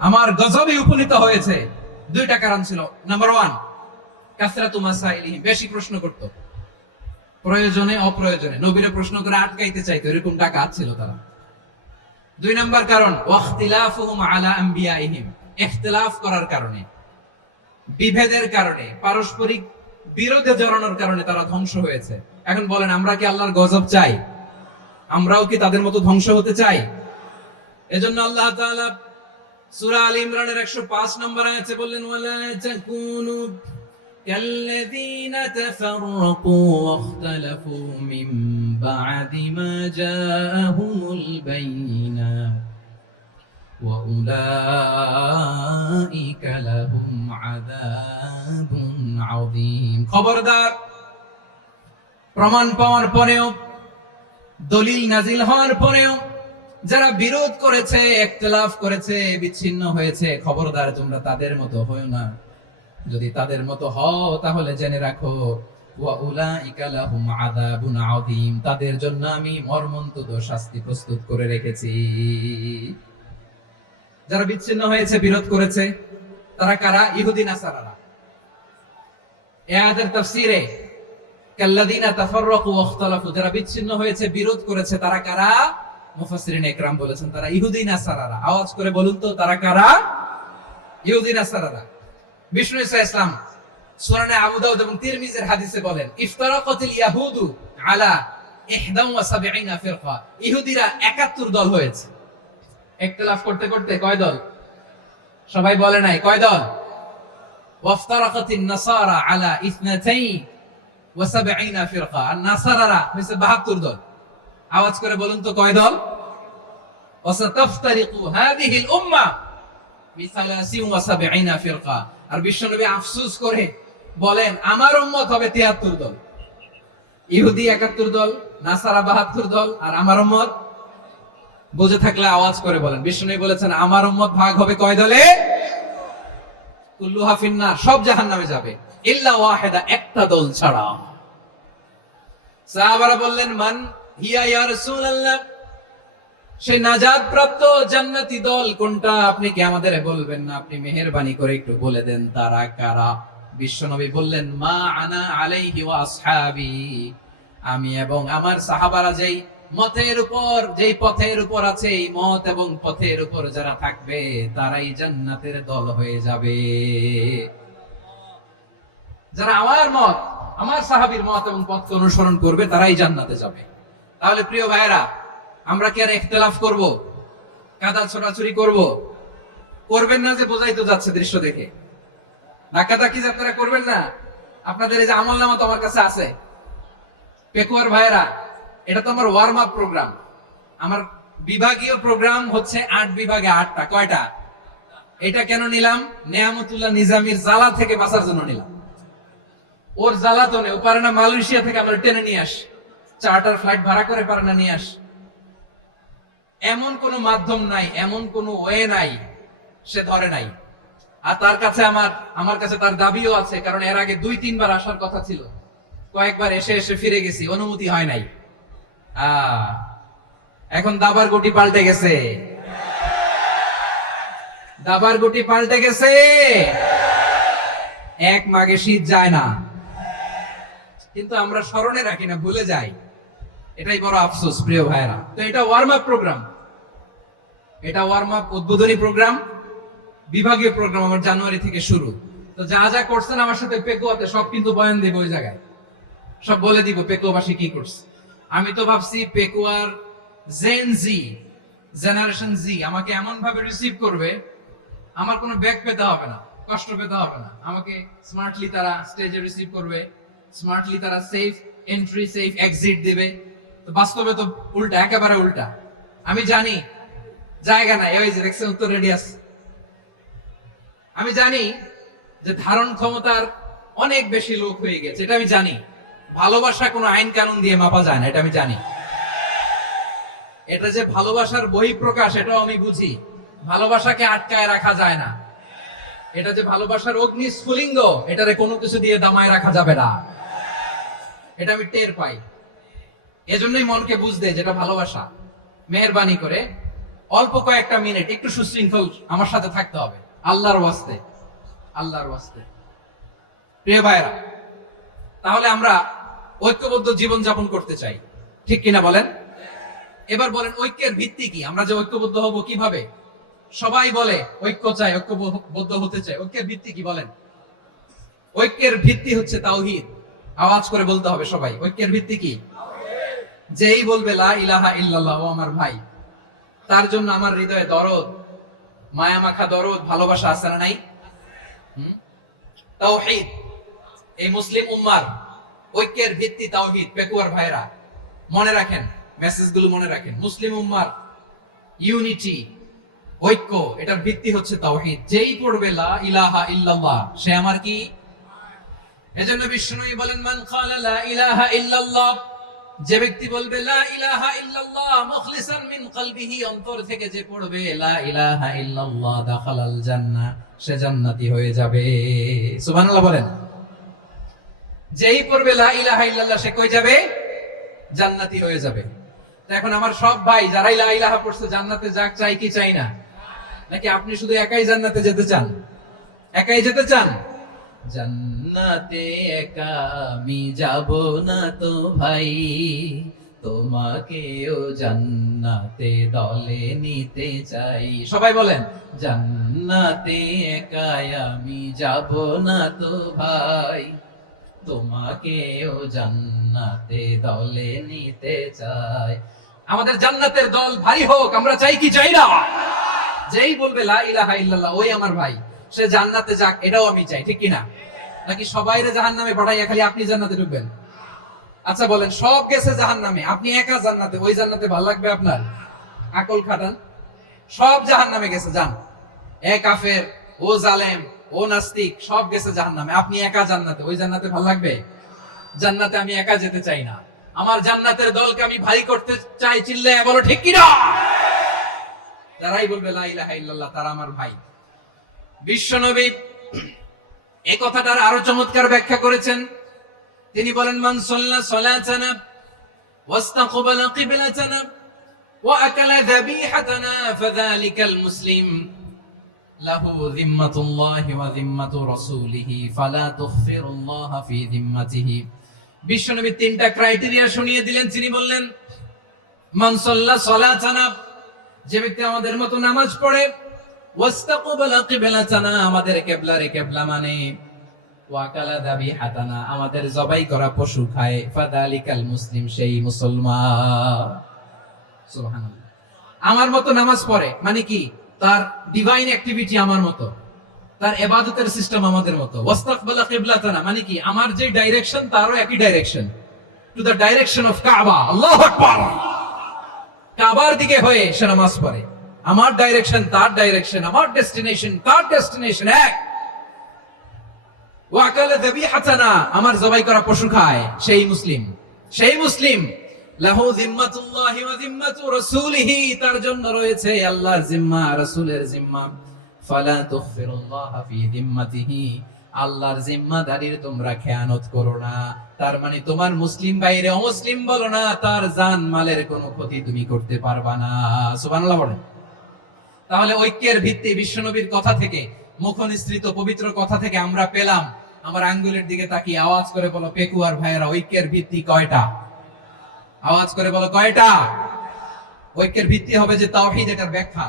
আমার গজবে উপনীত হয়েছে, দুইটা কারণ ছিল। নাম্বার 1, কাসরাতু মাসাইলিহিম, বেশি প্রশ্ন করত, প্রয়োজনে অপ্রয়োজনে নবীরে প্রশ্ন করে আটকাইতে চাইতো, এরকম ডাকাত ছিল তারা। 2 নাম্বার কারণ, ওয়া ইখতিলাফুহুম আলা আনবিয়াইহিম, ইখতিলাফ করার কারণে, বিভেদের কারণে, পারস্পরিক বিরোধে জড়ানোর কারণে তারা ধ্বংস হয়েছে। এখন বলেন, আমরা কি আল্লাহর গজব চাই? আমরাও কি তাদের মতো ধ্বংস হতে চাই? এজন্য আল্লাহ তাআলা সূরা আল ইমরানের 105 নম্বর আয়াতে বললেন, ওয়ালা তাকুনু কাল্লাযীনা তাফাররাকু ওয়াখতালাফু মিন বা'দি মা জাআহুমুল বাইয়িনাত ওয়া উলাইকা লাহুম আযাবুন আযীম। খবরদার, প্রমাণ পাওয়ার পরেও, দলিল নাজিল হওয়ার পরেও যারা বিরোধ করেছে, ইখতিলাফ করেছে, বিচ্ছিন্ন হয়েছে, খবরদার তোমরা তাদের মতো হয়ো না। যদি তাদের মতো হও তাহলে জেনে রাখো, ওয়া উলাইকা লাহুম আযাবুন আযীম, তাদের জন্য আমি মর্মন্তুদ শাস্তি প্রস্তুত করে রেখেছি। যারা বিচ্ছিন্ন হয়েছে, বিরোধ করেছে, তারা কারা? ইহুদি নাসারারা। এই আয়াতের তাফসীরে কাল্লাযীনা তাফাররাকু ওয়া ইখতালাফু, যারা বিচ্ছিন্ন হয়েছে, বিরোধ করেছে, তারা কারা? মুফাসসিরিন ইকরাম বলেছেন তারা ইহুদি নাসারারা। আওয়াজ করে বলুন তো, তারা কারা? ইহুদি নাসারারা। বিষ্ণু ঈসা ইসলাম সুনানে আবু দাউদ এবং তিরমিজির হাদিসে বলেন, ইফতারাকাতিল ইয়াহুদু আলা 71 ফিরকা, ইহুদিরা 71 দল হয়েছে। ইখতিলাফ করতে করতে কয় দল? সবাই বলে নাই, কয় দল? ওয়াফতারাকাতিন নাসারা আলা 72 ফিরকা, আর নাসারারা হইছে 72 দল। আওয়াজ করে বলুন তো, কয় দল? ওয়াসাতাফতারিকু হাদিহিল উম্মাহ বি 73 ফিরকা। আর বিশ্বনবী আফসোস করে বলেন, আমার উম্মত হবে 73 দল। ইহুদি 71 দল, নাসারা 72 দল, আর আমার উম্মত, বুঝে থাকলে আওয়াজ করে বলেন। বিশ্বনবী বলেছেন, আমার উম্মত ভাগ হবে কয় দলে? কুল্লুহা ফিন্নার, সব জাহান্নামে যাবে, ইল্লা ওয়াহিদা, একটা দল ছাড়া। সাহাবারা বললেন, মান হিয়া ইয়া রাসূলুল্লাহ, সেই নাজাত প্রাপ্ত জান্নাতি দল কোনটা? আপনি কি আমাদের বলবেন না? আপনি মেহেরবানি করে একটু বলে দেন তারা কারা। বিশ্বনবী বললেন, মা আনা আলাইহি ওয়া আসহাবি, আমি এবং আমার সাহাবারা যেই মতের উপর, যেই পথের উপর আছে, এই মত এবং পথের উপর যারা থাকবে, তারাই জান্নাতের দল হয়ে যাবে। যারা আমার মত, আমার সাহাবীর মত এবং পথকে অনুসরণ করবে, তারাই জান্নাতে যাবে। তাহলে প্রিয় ভাইরা, আমরা কি আর ইখতিলাফ করব? কাদা ছোড়াছুরি করব? করবেন না যে বোঝাই তো যাচ্ছে দৃশ্য দেখে। ধাক্কাধাক্কি যে আপনারা করবেন না, আপনাদের এই যে আমলনামা তো আমার কাছে আছে। পেকুয়ার ভাইয়েরা, এটা তো আমার ওয়ার্ম আপ প্রোগ্রাম। আমার বিভাগীয় প্রোগ্রাম হচ্ছে 8 বিভাগে 8টা। কয়টা? এটা কেন নিলাম? নেয়ামতুল্লাহ নিজামীর জ্বালা থেকে বাঁচার জন্য নিলাম। ওর জ্বালাতনে ও পারে না মালয়েশিয়া থেকে আমরা টেনে নিয়ে আস, চার্টার ফ্লাইট ভাড়া করে পারে না নিয়ে আস। এমন কোন মাধ্যম নাই, এমন কোন ওয়ে নাই সে ধরে নাই। আর তার কাছে আমার কাছে তার দাবিও আছে, কারণ এর আগে 2-3 বার আসার কথা ছিল, কয়েকবার এসে এসে ফিরে গেছি, অনুমতি হয় নাই। এখন দাবার গুটি পাল্টে গেছে, দাবার গুটি পাল্টে গেছে। এক মাঘে শীত যায় না, কিন্তু আমরা স্মরণে রাখি না, ভুলে যাই। এটাই বড় আফসোস প্রিয় ভাইরা। তো এটা ওয়ার্ম আপ প্রোগ্রাম, এটা ওয়ার্ম আপ উদ্বোধনী প্রোগ্রাম, বিভাগীয় প্রোগ্রাম আমার জানুয়ারি থেকে শুরু। তো যা যা করছেন আমার সাথে পেকুয়াতে সব কিন্তু বয়ান দেব, ওই জায়গায় সব বলে দিব পেকুয়াবাসী কি করছে। আমি তো ভাবছি পেকুয়ার জেন জি, জেনারেশন জি আমাকে এমন ভাবে রিসিভ করবে, আমার কোনো ব্যাক পেতে হবে না, কষ্ট পেতে হবে না। আমাকে স্মার্টলি তারা স্টেজে রিসিভ করবে, স্মার্টলি তারা সেফ এন্ট্রি সেফ এক্সিট দিবে। তো বাস্তবে তো উল্টা, একেবারে উল্টা। আমি জানি জায়গা নাই, ওই যে দেখছেন উত্তর রেডিয়াস। আমি জানি যে ধারণ ক্ষমতার অনেক বেশি লোক হয়ে গেছে, এটা আমি জানি। ভালোবাসা কোনো আইন কানুন দিয়ে মাপা যায় না, এটা আমি জানি। এটা যে ভালোবাসার বহিঃপ্রকাশ, এটাও আমি বুঝি। ভালোবাসাকে আটকায় রাখা যায় না। এটা যে ভালোবাসার অগ্নি স্ফুলিঙ্গ, এটারে কোনো কিছু দিয়ে দামায় রাখা যাবে না, এটা আমি টের পাই। এজন্যই মনকে বুঝতে যেটা ভালোবাসা। মেহেরবানি করে অল্প কয়েকটা মিনিট একটু সুশৃঙ্খল আমার সাথে থাকতে হবে, আল্লাহর ওয়াস্তে, আল্লাহর ওয়াস্তে। প্রিয় ভাইরা, তাহলে আমরা ঐক্যবদ্ধ জীবন যাপন করতে চাই, ঠিক কিনা বলেন? এবার বলেন ঐক্যের ভিত্তি কি? আমরা যে ঐক্যবদ্ধ হব কিভাবে? সবাই বলে ঐক্য চাই, ঐক্যবদ্ধ হতে চাই। ঐক্যের ভিত্তি কি বলেন? ঐক্যের ভিত্তি হচ্ছে তাওহীদ। আওয়াজ করে বলতে হবে সবাই, ঐক্যের ভিত্তি কি? যেই বলবে লা ইলাহা ইল্লাল্লাহ, ও আমার ভাই, তার জন্য আমার হৃদয়ে দরদ, মায়া মাখা দরদ, ভালোবাসা আছে না নাই? তাওহীদ। এই মুসলিম উম্মার ঐক্যের ভিত্তি তাওহীদ। পেকুয়ার ভাইরা মনে রাখেন, মেসেজগুলো মনে রাখেন। মুসলিম উম্মার ইউনিটি, ঐক্য, এটার ভিত্তি হচ্ছে তাওহীদ। যেই পড়বে লা ইলাহা ইল্লাল্লাহ, সে আমার কি? এজন্য বিষ্ণুই বলেন, মান ক্বালা লা ইলাহা ইল্লাল্লাহ, যে ব্যক্তি বলবে লা ইলাহা ইল্লাল্লাহ মুখলিসান মিন কলবিহি, অন্তর থেকে যে পড়বে লা ইলাহা ইল্লাল্লাহ, দাখালাল জান্নাহ, সে জান্নাতি হয়ে যাবে। সুবহানাল্লাহ বলেন। যেই পড়বে লা ইলাহা ইল্লাল্লাহ, সে কই যাবে? জান্নাতি হয়ে যাবে। তো এখন আমার সব ভাই যারাই লা ইলাহা পড়ছে জান্নাতে যাক, চাই কি চাই না? নাকি আপনি শুধু একাই জান্নাতে যেতে চান? একাই যেতে চান? জান্নাতে একা আমি যাব না তো ভাই, তোমাকেও জান্নাতে দলে নিতে চাই। সবাই বলেন, জান্নাতে একা আমি যাব না তো ভাই, তোমাকেও জান্নাতে দলে নিতে চাই। আমাদের জান্নাতের দল ভারী হোক, আমরা চাই কি চাই না? যেই বলবে লা ইলাহা ইল্লাল্লাহ, ওই আমার ভাই, সে জান্নাতে যাক, এটাও আমি চাই, ঠিক কিনা? নাকি সবাইরে জাহান্নামে পাঠাইয়া খালি আপনি জান্নাতে ঢুকবেন? আচ্ছা বলেন, সব গেছে জাহান্নামে, আপনি একা জান্নাতে, ওই জান্নাতে ভালো লাগবে আপনার? আকল খাটান। সব জাহান্নামে গেছে, যান। এ কাফের, ও জালেম, ও নাস্তিক, সব গেছে জাহান্নামে, আপনি একা জান্নাতে, ওই জান্নাতে ভালো লাগবে? জান্নাতে আমি একা যেতে চাই না, আমার জান্নাতের দলকে আমি ভারী করতে চাই। চিল্লায় বলো ঠিক কিনা? যারাই বলবে লা ইলাহা ইল্লাল্লাহ, তারা আমার ভাই। বিশ্বনবী এই কথাটার আরো চমৎকার ব্যাখ্যা করেছেন। তিনি বলেন, মান সাল্লা সালাতানা ওয়াস্তাকবালা কিবলাতানা ওয়া আকালা যাবিহাতানা ফাযালিকাল মুসলিম লাহু যিম্মাতুল্লাহি ওয়া যিম্মাতু রাসূলিহি ফালা তুগফিরুল্লাহা ফি যিম্মাতিহি। বিশ্বনবী তিনটা ক্রাইটেরিয়া শুনিয়ে দিলেন। তিনি বললেন, মান সাল্লা সালাতানা, যে ব্যক্তি আমাদের মতো নামাজ পড়ে, ওয়াস্তাকবালা কিবলাতানা, আমাদের কিবলারে কিবলা মানে, ওয়া আকালা যাবিহাতানা, আমাদের জবাই করা পশু খায়, ফাযালিকাল মুসলিম, সেই মুসলমান। সুবহানাল্লাহ। আমার মতো নামাজ পড়ে মানে কি? তার ডিভাইন অ্যাক্টিভিটি আমার মতো, তার ইবাদতের সিস্টেম আমাদের মতো। ওয়াস্তাকবালা কিবলাতানা মানে কি, আমার যে ডাইরেকশন তারও একই direction, to the direction of কাবা। আল্লাহু আকবার। কাবার দিকে হয়ে সে নামাজ পড়ে। আমার ডাইরেকশন তার ডাইরেকশন, আমার ডেস্টিনেশন তার ডেস্টিনেশন এক। ওয়াকালা যাবিহাতানা, আমার জবাই করা পশু খায়, সেই মুসলিম। সেই মুসলিম। লাহু জিম্মাতুল্লাহি ওয়া জিম্মাতু রাসূলিহি, তার জন্য রয়েছে আল্লাহর জিম্মা, রাসূলের জিম্মা। ফালা তুগফিরুল্লাহা ফি জিম্মাতিহি, আল্লাহর জিম্মাদারির তোমরা খেয়ানত করো না। তার মানে তোমার মুসলিম বাইরে অমুসলিম বলো না, তার জান মালের কোনো ক্ষতি তুমি করতে পারবা না। সুবহানাল্লাহ বলেন। তাহলে ঐক্যের ভিত্তি বিশ্বনবীর কথা থেকে, মুখনিসৃত পবিত্র কথা থেকে আমরা পেলাম। আমার আঙ্গুলের দিকে তাকিয়ে আওয়াজ করে বলো পেকুয়ার ভাইয়েরা, ঐক্যের ভিত্তি কয়টা? আওয়াজ করে বলো কয়টা? ঐক্যের ভিত্তি হবে যে তাওহীদ, এটার ব্যাখ্যা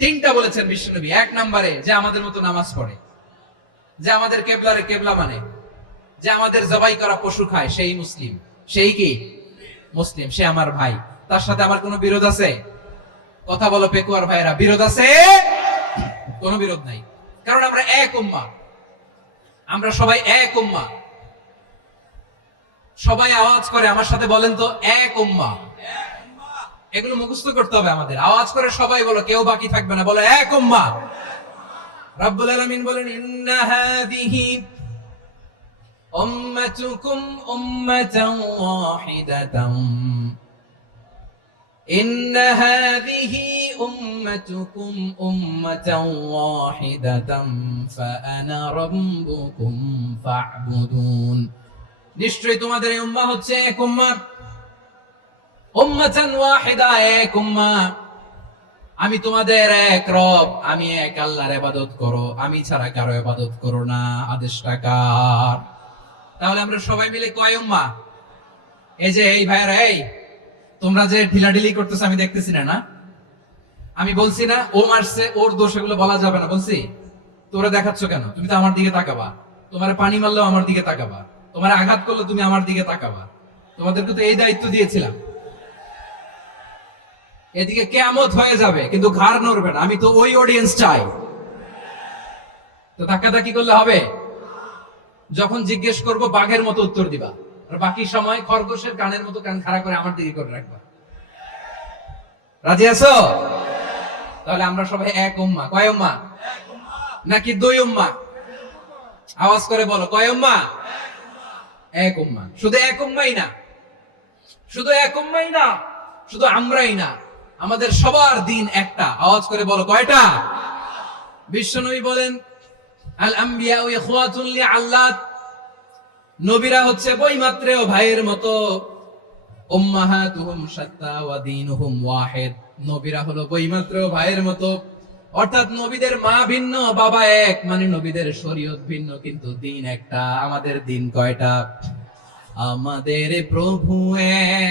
তিনটা বলেছেন বিশ্বনবী। এক নম্বরে, যে আমাদের মতো নামাজ পড়ে, যে আমাদের কেবলারে কেবলা মানে, যে আমাদের জবাই করা পশু খায়, সেই মুসলিম। সেই কি মুসলিম? সে আমার ভাই। তার সাথে আমার কোনো বিরোধ আছে? কথা বলো পেকুয়ার ভাইরা, বিরোধ আছে? কোনো বিরোধ নাই, কারণ আমরা এক উম্মাহ। আমরা সবাই এক উম্মাহ। সবাই আওয়াজ করে আমার সাথে বলেন তো, এক উম্মাহ। এগুলো মুখস্থ করতে হবে আমাদের। আওয়াজ করে সবাই বলো, কেউ বাকি থাকবে না, বলো এক উম্মাহ। রব্বুল আলামিন বলেন, ইন্না হাযিহি উম্মাতুকুম উম্মাতান ওয়াহিদাতান, ইন্না হাযিহি উম্মাতুকুম উম্মাতান ওয়াহিদাতান ফাআনা রাব্বুকুম ফা'বুদুন। নিশ্চয়ই তোমাদের এই উম্মাহ হচ্ছে এক উম্মাহ। উম্মাতান ওয়াহিদা, এক উম্মাহ। আমি তোমাদের এক রব, আমি এক আল্লাহর ইবাদত করো, আমি ছাড়া কারো ইবাদত করো না। আদেশটা কার? তাহলে আমরা সবাই মিলে কয় উম্মাহ? এই যে এই ভাইরা, এই তোমরা যে ঢিলাঢিলি করতেছ আমি দেখতেছি না। আমি বলছি না ও মারছে, ওর দোষ, এগুলো বলা যাবে না বলছি? তোরা দেখাচ্ছ কেন? তুমি তো আমার দিকে তাকাবা। তোমার পানি মারলেও আমার দিকে তাকাবা, তোমার আঘাত করলে তুমি আমার দিকে তাকাবা। তোমাদেরকে তো এই দায়িত্ব দিয়েছিলাম। এদিকে কিয়ামত হয়ে যাবে কিন্তু ঘাড় নড়বে না। আমি তো ওই অডিয়েন্স চাই। তো ধাক্কাধাক্কি করলে হবে? যখন জিজ্ঞেস করব বাঘের মতো উত্তর দিবা, আর বাকি সময় খরগোশের কানের মতো কান খাড়া করে আমার দিকে করে রাখবা। রাজি আছো? তাহলে আমরা সবাই এক উম্মাহ। কয় উম্মাহ? নাকি দুই উম্মাহ? আওয়াজ করে বলো, কয় উম্মাহ? এক উম্মাহ। শুধু এক উম্মাহই না, শুধু এক উম্মাহই না, শুধু আমরাই না, আমাদের সবার দিন একটা। আওয়াজ করে বলো কয়টা? বিশ্বনবী বলেন, আল আম্বিয়া ইখওয়াতুন লিআল্লাত, নবীরা হচ্ছে বৈমাত্রেয় ভাইয়ের মতো। উম্মাহাতুহুম শাত্তা ওয়া দীনুহুম ওয়াহিদ, নবীরা হলো বৈমাত্রেয় ভাইয়ের মতো। অর্থাৎ নবীদের মা ভিন্ন, বাবা এক, মানে নবীদের শরীয়ত ভিন্ন, কিন্তু দিন একটা। আমাদের দিন কয়টা? আমাদের প্রভু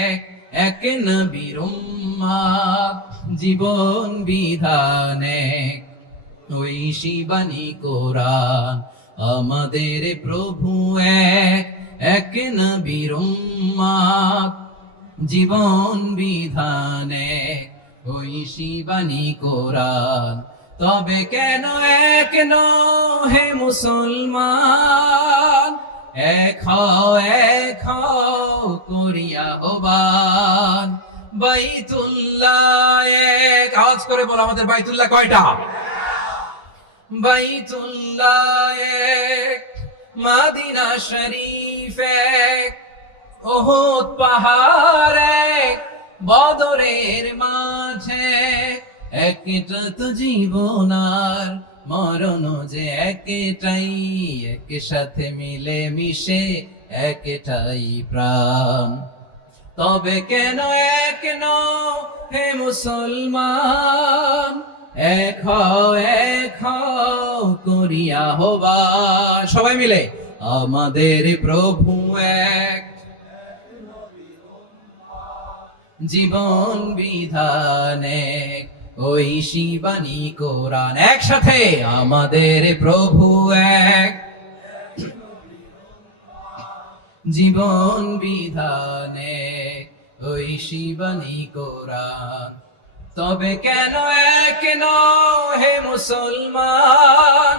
এক, এক নবীর উম্মাহ, জীবন বিধান এক, ওই শিবানী কোরআন। আমাদের প্রভু এক, এক নবীর উম্মাহ, জীবন বিধান এক, ওই শিবানী কোরআন। তবে কেন এক হে মুসলমান, এক করিয়া আহ্বান। বাইতুল্লাহ এক, আওয়াজ করে বলো আমাদের বাইতুল্লাহ কয়টা? বাইতুল্লাহ এক, মদিনা শরীফ এক, উহুদ পাহাড় এক, বদরের মাঝে একটা তো জীবন আর মরণ যে একটাই, এক সাথে মিলে মিশে একটাই প্রাণ। তবে কেন এক হে মুসলমান, এক করিয়া আহ্বান। সবাই মিলে, আমাদের প্রভু এক, জীবন বিধান এক, ওই শিবানী কোরআন। একসাথে, আমাদের প্রভু এক, জীবন বিধান এক, ওই শিবানী কোরআন। তবে কেন এক নও হে মুসলমান,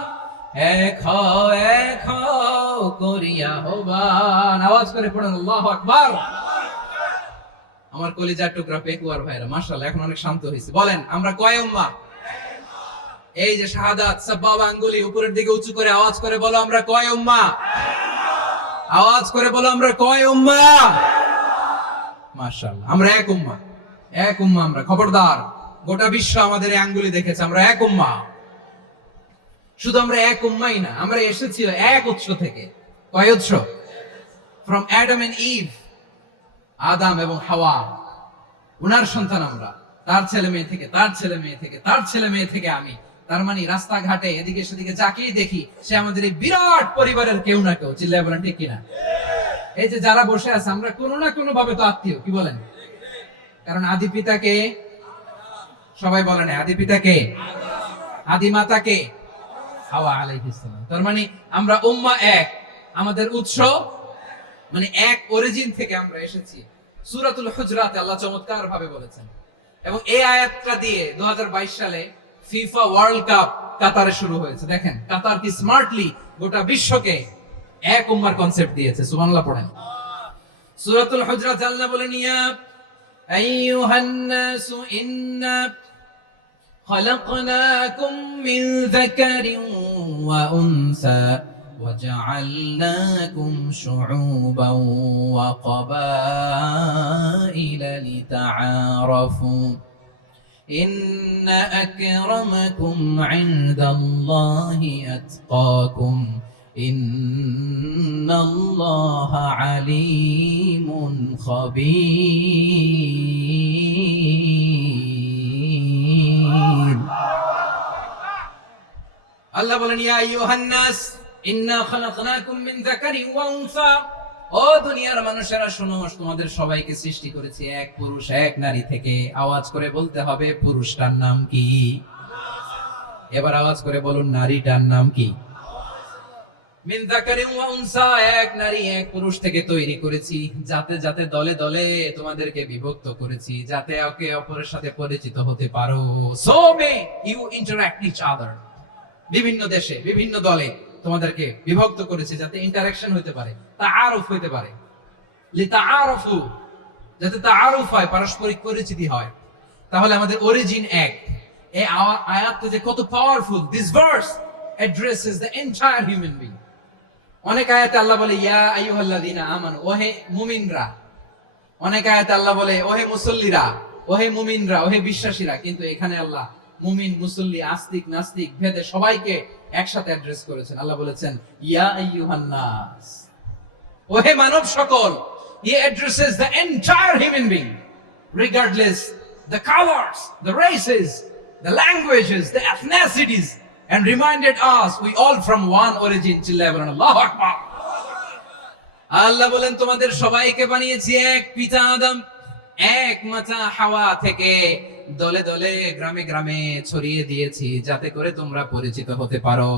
এক হও করিয়া আহ্বান। আওয়াজ করে পড়েন আল্লাহু আকবার। আমার কলিজার টুকরা পেকুয়ার ভাইরা মাশাআল্লাহ এখন অনেক শান্ত হয়েছে। বলেন আমরা কয় উম্মাহ? এই যে শাহাদাত সাব্বাবা আঙ্গুলি উপরের দিকে উঁচু করে আওয়াজ করে বলো আমরা কয় উম্মাহ? আওয়াজ করে বলো আমরা কয় উম্মাহ? মাশাআল্লাহ আমরা এক উম্মাহ, এক উম্মাহ আমরা। খবরদার, গোটা বিশ্ব আমাদের এই আঙ্গুলি দেখেছে আমরা এক উম্মাহ। শুধু আমরা এক উম্মাই না, আমরা এসেছি এক উৎস থেকে। কয় উৎস? ফ্রম অ্যাডাম এন্ড ইভ, আদম এবং হাওয়া, উনার সন্তান আমরা। তার ছেলে মেয়ে থেকে, তার ছেলে মেয়ে থেকে, তার ছেলে মেয়ে থেকে আমি। তার মানে রাস্তাঘাটে এদিকে সেদিকে যাকেই দেখি সে আমাদের এই বিরাট পরিবারের কেউ না কেউ। চিল্লায় বলেন ঠিক কিনা? এই যে যারা বসে আছে আমরা কোনো না কোনো ভাবে তো আত্মীয়, কি বলেন? কারণ আদি পিতাকে সবাই বলে না, আদি পিতাকে, আদি মাতাকে হাওয়া আলাইহিস সালাম। তার মানে আমরা উম্মাহ এক, আমাদের উৎস মানে এক অরিজিন থেকে আমরা এসেছি। সূরাতুল হুজরাতে আল্লাহ চমৎকার ভাবে বলেছেন। এবং এই আয়াতটা দিয়ে 2022 সালে ফিফা ওয়ার্ল্ড কাপ কাতারে শুরু হয়েছে। দেখেন কাতার কি স্মার্টলি গোটা বিশ্বকে এক উম্মার কনসেপ্ট দিয়েছে। সুবহানাল্লাহ পড়েন। সূরাতুল হুজরাত আল্লাহ বলেন ইয়া আইয়ুহান নাসু ইন্না খলাকনাকুম মিন যাকারিন ওয়া উনসা وجعلناكم شعوبا وقبائل لتعارفوا إن أكرمكم عند الله أتقاكم إن الله عليم خبير الله বলেন ইয়া আইয়ুহান নাস ইন্না খালাকনাকুম মিন যাকারিন ওয়া উনসা। ও দুনিয়ার মানুষেরা শোনো, তোমাদের সবাইকে সৃষ্টি করেছি এক পুরুষ এক নারী থেকে। আওয়াজ করে বলতে হবে পুরুষটার নাম কি? এবার আওয়াজ করে বলুন নারীটার নাম কি? মিন যাকারিন ওয়া উনসা, এক নারী এক পুরুষ থেকে তৈরি করেছি। যাতে যাতে দলে দলে তোমাদেরকে বিভক্ত করেছি, যাতে একে অপরের সাথে পরিচিত হতে পারো। So may you interact each other. বিভিন্ন দেশে বিভিন্ন দলে তোমাদেরকে বিভক্ত করেছে যাতে ইন্টারঅ্যাকশন হতে পারে, তাআরুফ হতে পারে। লিতাআরুফু, যাতে তাআরুফ হয়, পারস্পরিক পরিচিতি হয়। তাহলে আমাদের অরিজিন এক। এই আয়াতটা যে কত powerful. This verse addresses the entire human being. অনেক আয়াতে আল্লাহ বলে ইয়া আইয়ুহাল্লাযীনা আমানু, ওহে মুমিনরা। অনেক আয়াতে আল্লাহ বলে ওহে মুসল্লিরা, ওহে মুমিনরা, ওহে বিশ্বাসীরা। কিন্তু এখানে আল্লাহ মুমিন মুসল্লি আস্তিক নাস্তিক ভেদে সবাইকে একসাথে অ্যাড্রেস করেছেন। আল্লাহ বলেছেন ইয়া আইয়ুহান নাস, ওহে মানব সকল। He addresses the entire human being regardless the colors, the races, the languages, the ethnicities, and reminded us we all from one origin. চিল্লায়ে বলেন আল্লাহু আকবার। আল্লাহ বলেন তোমাদের সবাইকে বানিয়েছি এক পিতা আদম, এক মাতা হাওয়া থেকে। দলে দলে গ্রামে গ্রামে ছড়িয়ে দিয়েছি যাতে করে তোমরা পরিচিত হতে পারো।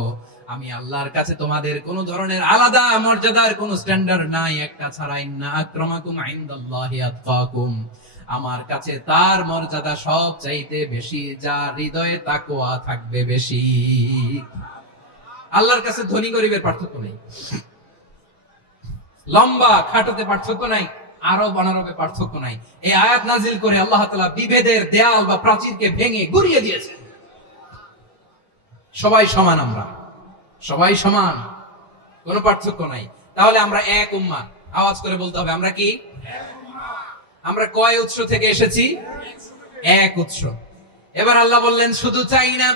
আমি আল্লাহর কাছে তোমাদের কোন ধরনের আলাদা মর্যাদার কোন স্ট্যান্ডার্ড নাই একটা ছাড়া। ইন্না আক্রামাকুম ইনদাল্লাহি আতকাকুম, আমার কাছে তার মর্যাদা সব চাইতে বেশি যার হৃদয়ে তাকওয়া থাকবে বেশি। আল্লাহর কাছে ধনী গরিবের পার্থক্য নেই, লম্বা খাটোতে পার্থক্য নাই, আরব অনারবে পার্থক্য নাই। এই আয়াত নাজিল করে আল্লাহ তাআলা বিভেদের দেয়াল বা প্রাচীরকে ভেঙে গুড়িয়ে দিয়েছেন। সবাই সমান, আমরা সবাই সমান, কোনো পার্থক্য নাই। তাহলে আমরা এক উম্মাহ। আওয়াজ করে বলতে হবে আমরা কি? আমরা কয় উৎস থেকে এসেছি? এক উৎস। এবার আল্লাহ বললেন শুধু তাই না,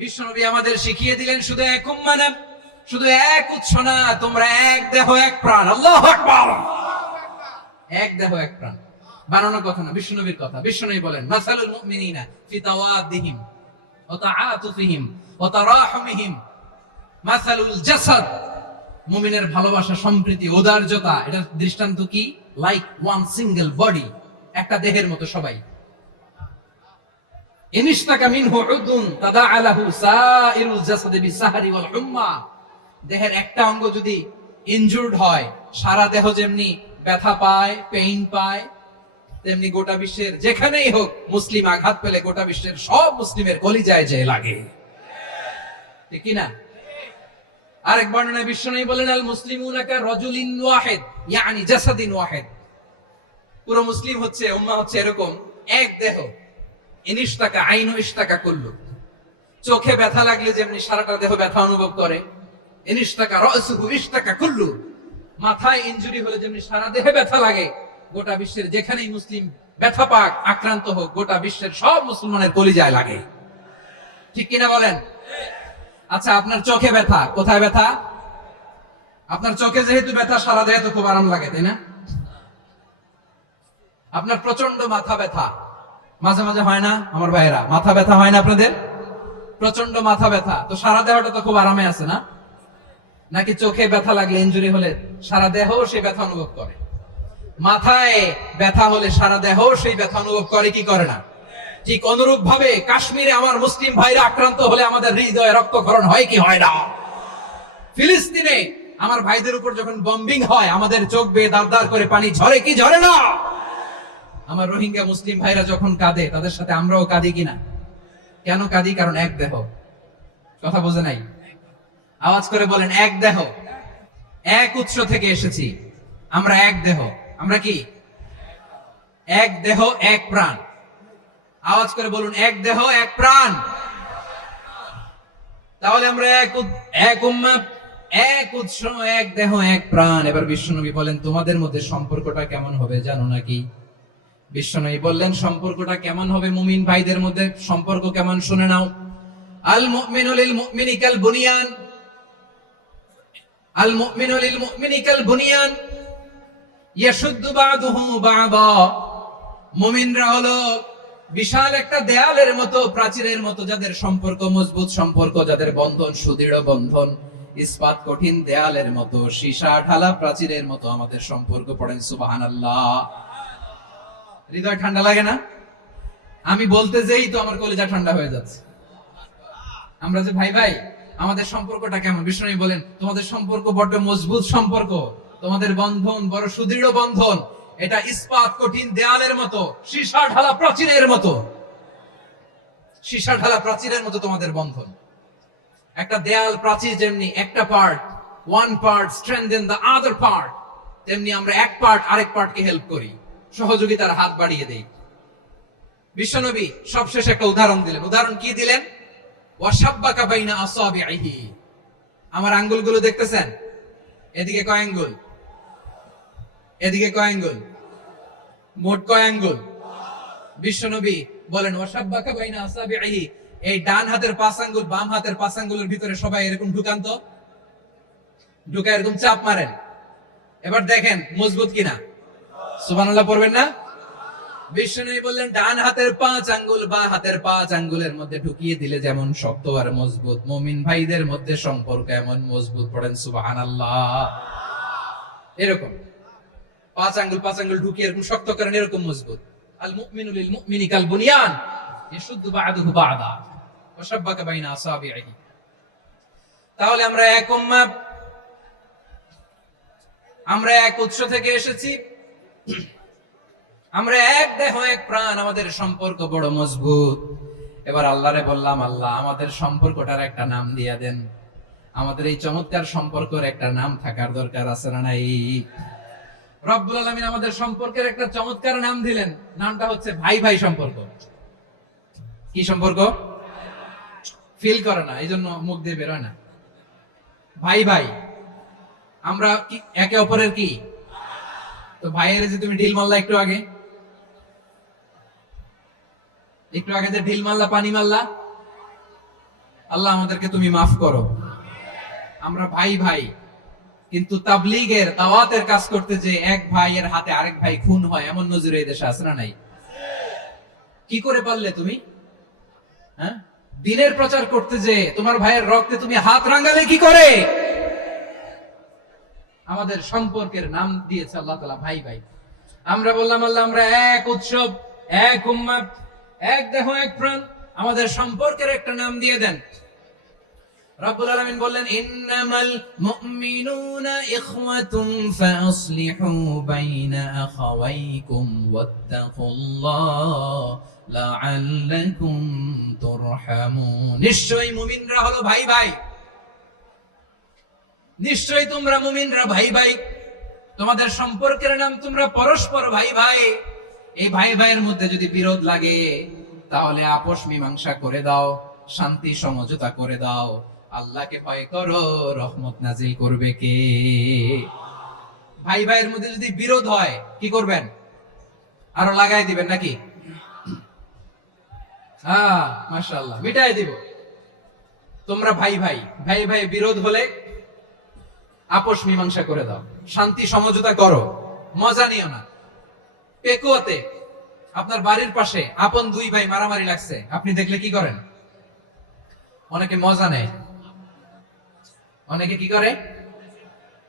বিশ্বনবী আমাদের শিখিয়ে দিলেন শুধু এক উম্মাহ না, শুধু এক উৎস না, তোমরা এক দেহ এক প্রাণ। আল্লাহু আকবার। এক দেহ এক প্রাণ বানানোর কথা না, বিশ্বনবীর কথা। বিশ্বনবী বলেন মাসালুল মুমিনিনা ফি তাওয়াদ্দিহিম ওয়া তাআতুফিহিম ওয়া তারাহুমিহিম মাসালুল জাসাদ। মুমিনের ভালোবাসা, সম্প্রীতি, উদারতা, এটা দৃষ্টান্ত কি? লাইক ওয়ান সিঙ্গেল বডি, একটা দেহের মতো সবাই। ইনিশতাকা মিনহু উদুন তাদাআ লাহু সাইরুল জাসাদি বিসাহরি ওয়াল হুম্মা। দেহের একটা অঙ্গ যদি ইনজুরড হয় সারা দেহ যেমনি ব্যথা পায়, পেইন পায়, তেমনি গোটা বিশ্বের যেখানেই হোক মুসলিম আঘাত পেলে গোটা বিশ্বের সব মুসলিমের কলিজায় যে লাগে, ঠিক কি না? আরেক বর্ণনায় বিশ্বনবী বলেন, আল মুসলিমুনা কা রাজুলিন ওয়াহিদ ইয়ানি জাসাদিন ওয়াহিদ। পুরো মুসলিম হচ্ছে, উম্মাহ হচ্ছে এরকম এক দেহ। ইনিশতাকা আইনু ইশতাকা কুল্লু। চোখে ব্যথা লাগলে যেমনি সারাটা দেহ ব্যথা অনুভব করে, ইনিশতাকা রাসুহু ইশতাকা কুল্লু। মাথায় ইনজুরি হলে যেমনি সারা দেহে ব্যথা লাগে, গোটা বিশ্বের যেখানেই মুসলিম ব্যথা পাক, আক্রান্ত হোক, গোটা বিশ্বের সব মুসলমানের কলিজায় লাগে, ঠিক কিনা বলেন? আচ্ছা, আপনার চোখে ব্যথা, কোথায় ব্যথা? আপনার চোখে যেহেতু ব্যথা, সারা দেহে তো খুব আরাম লাগে, তাই না? আপনার প্রচন্ড মাথা ব্যথা মাঝে মাঝে হয় না আমার ভাইয়েরা? মাথা ব্যথা হয় না আপনাদের? প্রচন্ড মাথা ব্যথা, তো সারা দেহটা তো খুব আরামে আছে না? নাকি চোখে ব্যথা লাগলে, ইনজুরি হলে সারা দেহ সেই ব্যথা অনুভব করে? মাথায় ব্যথা হলে সারা দেহ সেই ব্যথা অনুভব করে কি করে না? ঠিক অনুরূপ ভাবে কাশ্মীরে আমার মুসলিম ভাইরা আক্রান্ত হলে আমাদের হৃদয়ে রক্তক্ষরণ হয় কি হয় না? ফিলিস্তিনে আমার ভাইদের উপর যখন বম্বিং হয়, আমাদের চোখ বেয়ে দাঁড় দাঁড় করে পানি ঝরে কি ঝরে না? আমার রোহিঙ্গা মুসলিম ভাইরা যখন কাঁদে, তাদের সাথে আমরাও কাঁদি কিনা? কেন কাঁদি? কারণ এক দেহ। কথা বোঝে নাই? আওয়াজ করে বলেন, এক দেহ, এক উৎস থেকে এসেছি আমরা, এক দেহ। আমরা কি? এক দেহ এক প্রাণ। আওয়াজ করে বলুন, এক দেহ এক প্রাণ। তাহলে আমরা এক উম্মাহ, এক উৎস, এক দেহ এক প্রাণ। এবার বিশ্বনবী বলেন, তোমাদের মধ্যে সম্পর্কটা কেমন হবে জানো নাকি? বিশ্বনবী বললেন, সম্পর্কটা কেমন হবে মুমিন ভাইদের মধ্যে? সম্পর্ক কেমন শুনে নাও। আল মুমিনু লিল মুমিনি কাল বুনিয়ান, আল মুমিনু লিল মুমিনি কাল বুনিয়ান ইয়াশুদ্দু বা'দুহু বা'দা। মুমিনরা হলো বিশাল একটা দেয়ালের মতো, প্রাচীরের মতো, যাদের সম্পর্ক মজবুত সম্পর্ক, যাদের বন্ধন সুদৃঢ় বন্ধন, ইস্পাত কঠিন দেয়ালের মতো, সীসা ঢালা প্রাচীরের মতো আমাদের সম্পর্ক। পড়েন সুবহানাল্লাহ। হৃদয় ঠান্ডা লাগে না? আমি বলতে যেই তো আমার কলিজা ঠান্ডা হয়ে যাচ্ছে। আমরা যে ভাই ভাই, আমাদের সম্পর্কটা কেমন? বিষ্ণু বলেন, তোমাদের সম্পর্ক বড্ড মজবুত সম্পর্ক, তোমাদের বন্ধন বড় সুদৃঢ় বন্ধন, এটা ইস্পাত কঠিন দেয়ালের মতো, সীসা ঢালা প্রাচীরের মতো। সীসা ঢালা প্রাচীরের মতো তোমাদের বন্ধন। একটা দেয়াল প্রাচীর যেমনি একটা part, one part strengthen the other part, তেমনি আমরা এক পার্ট আরেক পার্টকে হেল্প করি, সহযোগিতার হাত বাড়িয়ে দেই। বিশ্বনবী সবশেষে একটা উদাহরণ দিলেন। উদাহরণ কি দিলেন? ওয়াশাব্বাকা বাইনা আসাবিহি। আমার আঙ্গুলগুলো দেখতেছেন? এদিকে কয় আঙ্গুল? এদিকে কয় আঙ্গুল? মোট কয় আঙ্গুল? বিশ্বনবী বলেন, ওয়াশাব্বাকা বাইনা আসাবিহি। এই ডান হাতের 5 আঙ্গুল বাম হাতের 5 আঙ্গুলের ভিতরে সবাই এরকম ঢুকান তো, ঢুকা এরকম চাপ মারেন। এবার দেখেন মজবুত কিনা। সুবহানাল্লাহ পড়বেন না? বিশ্বনবী বললেন, ডান হাতের 5 আঙ্গুল বা হাতের 5 আঙ্গুলের মধ্যে ঢুকিয়ে দিলে যেমন শক্ত আর মজবুত, মুমিন ভাইদের মধ্যে সম্পর্ক এমন মজবুত। পড়েন সুবহানাল্লাহ। এরকম 5 আঙ্গুল ঢুকিয়ে এরকম শক্ত করেন, এরকম মজবুত। আল মুমিনু লিল মুমিনি কাল বুনিয়ান ইয়াশুদ্দু বা'দুহু বা'দা ওয়া শাব্বাকা বাইনা আসাবিহি। তাহলে আমরা এক উম্মাহ, আমরা এক উৎস থেকে এসেছি, আমরা এক দেহ এক প্রাণ, আমাদের সম্পর্ক বড় মজবুত। এবার আল্লাহরে বললাম, আল্লাহ আমাদের সম্পর্কটার একটা নাম দিয়া দেন। আমাদের এই চমৎকার সম্পর্কের একটা নাম থাকার দরকার আছে না নাই? রব্বুল আলামিন আমাদের সম্পর্কের একটা চমৎকার নাম দিলেন। নামটা হচ্ছে ভাই ভাই সম্পর্ক। কি সম্পর্ক? ফিল করে না, এই জন্য মুখ দিয়ে বেরোয় না। ভাই ভাই, আমরা কি একে অপরের কি? তো ভাইয়ের যে তুমি ঢিল মারলা একটু আগে, যে ঢিল মারলা, পানি মারলা, আল্লাহ আমাদেরকে তুমি মাফ করো। আমরা ভাই ভাই, কিন্তু তাবলীগের দাওয়াতের কাজ করতে যে এক ভাইয়ের হাতে আরেক ভাই খুন হয়, এমন নজির এই দেশে আছে না নাই? কি করে পারলে তুমি? হ্যাঁ, দ্বীনের প্রচার করতে যে তোমার ভাইয়ের রক্তে তুমি হাত রাঙালে কি করে? আমাদের সম্পর্কের নাম দিয়েছে আল্লাহ তাআলা ভাই ভাই। আমরা বললাম, আল্লাহ আমরা এক উৎসব, এক উম্মাহ, এক দেহ এক প্রাণ, আমাদের সম্পর্কের একটা নাম দিয়ে দেন। রব্বুল আলামিন বললেন ইন্নামাল মুমিনুনা ইখওয়াতুন ফাসলিহু বাইনা আখাওয়াইকুম ওয়াত্তাকুল্লাহ লাআল্লাকুম তুরহামুন। নিশ্চয়ই মুমিনরা হলো ভাই ভাই, নিশ্চয়ই তোমরা মুমিনরা ভাই ভাই, তোমাদের সম্পর্কের নাম তোমরা পরস্পর ভাই ভাই। এই ভাই ভাইয়ের মধ্যে যদি বিরোধ লাগে তাহলে আপোষ মীমাংসা করে দাও, শান্তি সমঝোতা করে দাও। আল্লাহকে ভয় করো, রহমত নাজিল করবে কে? ভাই ভাইয়ের মধ্যে যদি বিরোধ হয় কি করবেন? আরো লাগাই দিবেন নাকি? হ্যাঁ, মাশাআল্লাহ, মিটাই দিব। তোমরা ভাই ভাই, ভাই ভাই বিরোধ হলে আপোষ মীমাংসা করে দাও, শান্তি সমঝোতা করো, মজা নিও না। পেকুয়াতে আপনার বাড়ির পাশে আপন দুই ভাই মারামারি লাগছে, আপনি দেখলে কি করেন? অনেকে মজা নেয়, অনেকে কি করে?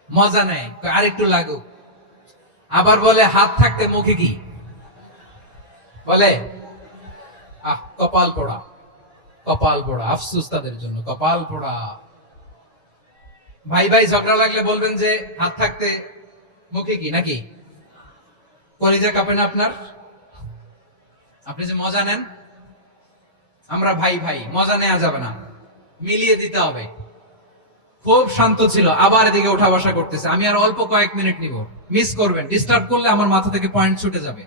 মজা নেয়, আরেকটু লাগুক। আবার বলে হাত থাকতে মুখে কি বলে? কপাল পোড়া, কপাল পোড়া। আফসোস তাদের জন্য, কপাল পোড়া। ভাই ভাই ঝগড়া লাগলে বলবেন যে হাত থাকতে মুখে কি, নাকি? কলিজা কাঁপে না আপনার? আপনি যে মজা নেন। আমরা ভাই ভাই, মজা নেওয়া যাবে না, মিলিয়ে দিতে হবে। খুব শান্ত ছিল, আবার এদিকে উঠা বসা করতেছে। আমি আর অল্প কয়েক মিনিট নিব, মিস করবেন। ডিস্টার্ব করলে আমার মাথা থেকে পয়েন্ট ছুটে যাবে।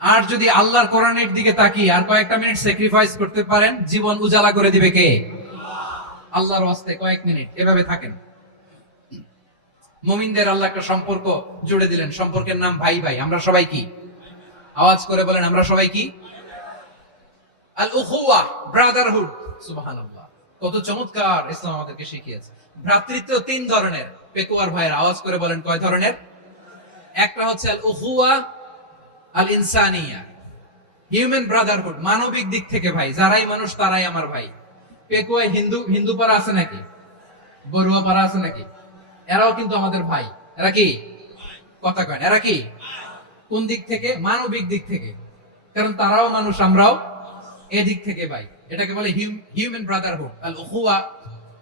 আর যদি আল্লাহর কোরআনের দিকে তাকিয়ে আর কয়েকটা মিনিট স্যাক্রিফাইস করতে পারেন, জীবন উজালা করে দিবে কে? আল্লাহর ওয়াস্তে কয়েক মিনিট এভাবে থাকেন। মুমিনদের আল্লাহ একটা সম্পর্ক জুড়ে দিলেন, সম্পর্কের নাম ভাই ভাই। আমরা সবাই কি? আওয়াজ করে বলেন, আমরা সবাই কি? আল উখুয়া, ব্রাদারহুড। সুবহানাল্লাহ, কত চমৎকার ইসলাম আমাদেরকে শিখিয়েছে। ভ্রাতৃত্ব তিন ধরনের। পেকুয়ার ভাইয়ের আওয়াজ করে বলেন, কয় ধরনের? একটা হচ্ছে আল উখুয়া আল ইনসানিয়া, হিউম্যান ব্রাদারহুড, মানবিক দিক থেকে ভাই। যারাই মানুষ তারাই আমার ভাই। পেকুয়ায় হিন্দু পাড়া আছে নাকি? বড়ুয়া পাড়া আছে নাকি? এরাও কিন্তু আমাদের ভাই। এরা কি? কথা কয়, এরা কি? কোন দিক থেকে? মানবিক দিক থেকে। কারণ তারাও মানুষ, আমরাও এদিক থেকে ভাই। এটাকে বলে হিউম্যান ব্রাদারহুড, আল উখুয়া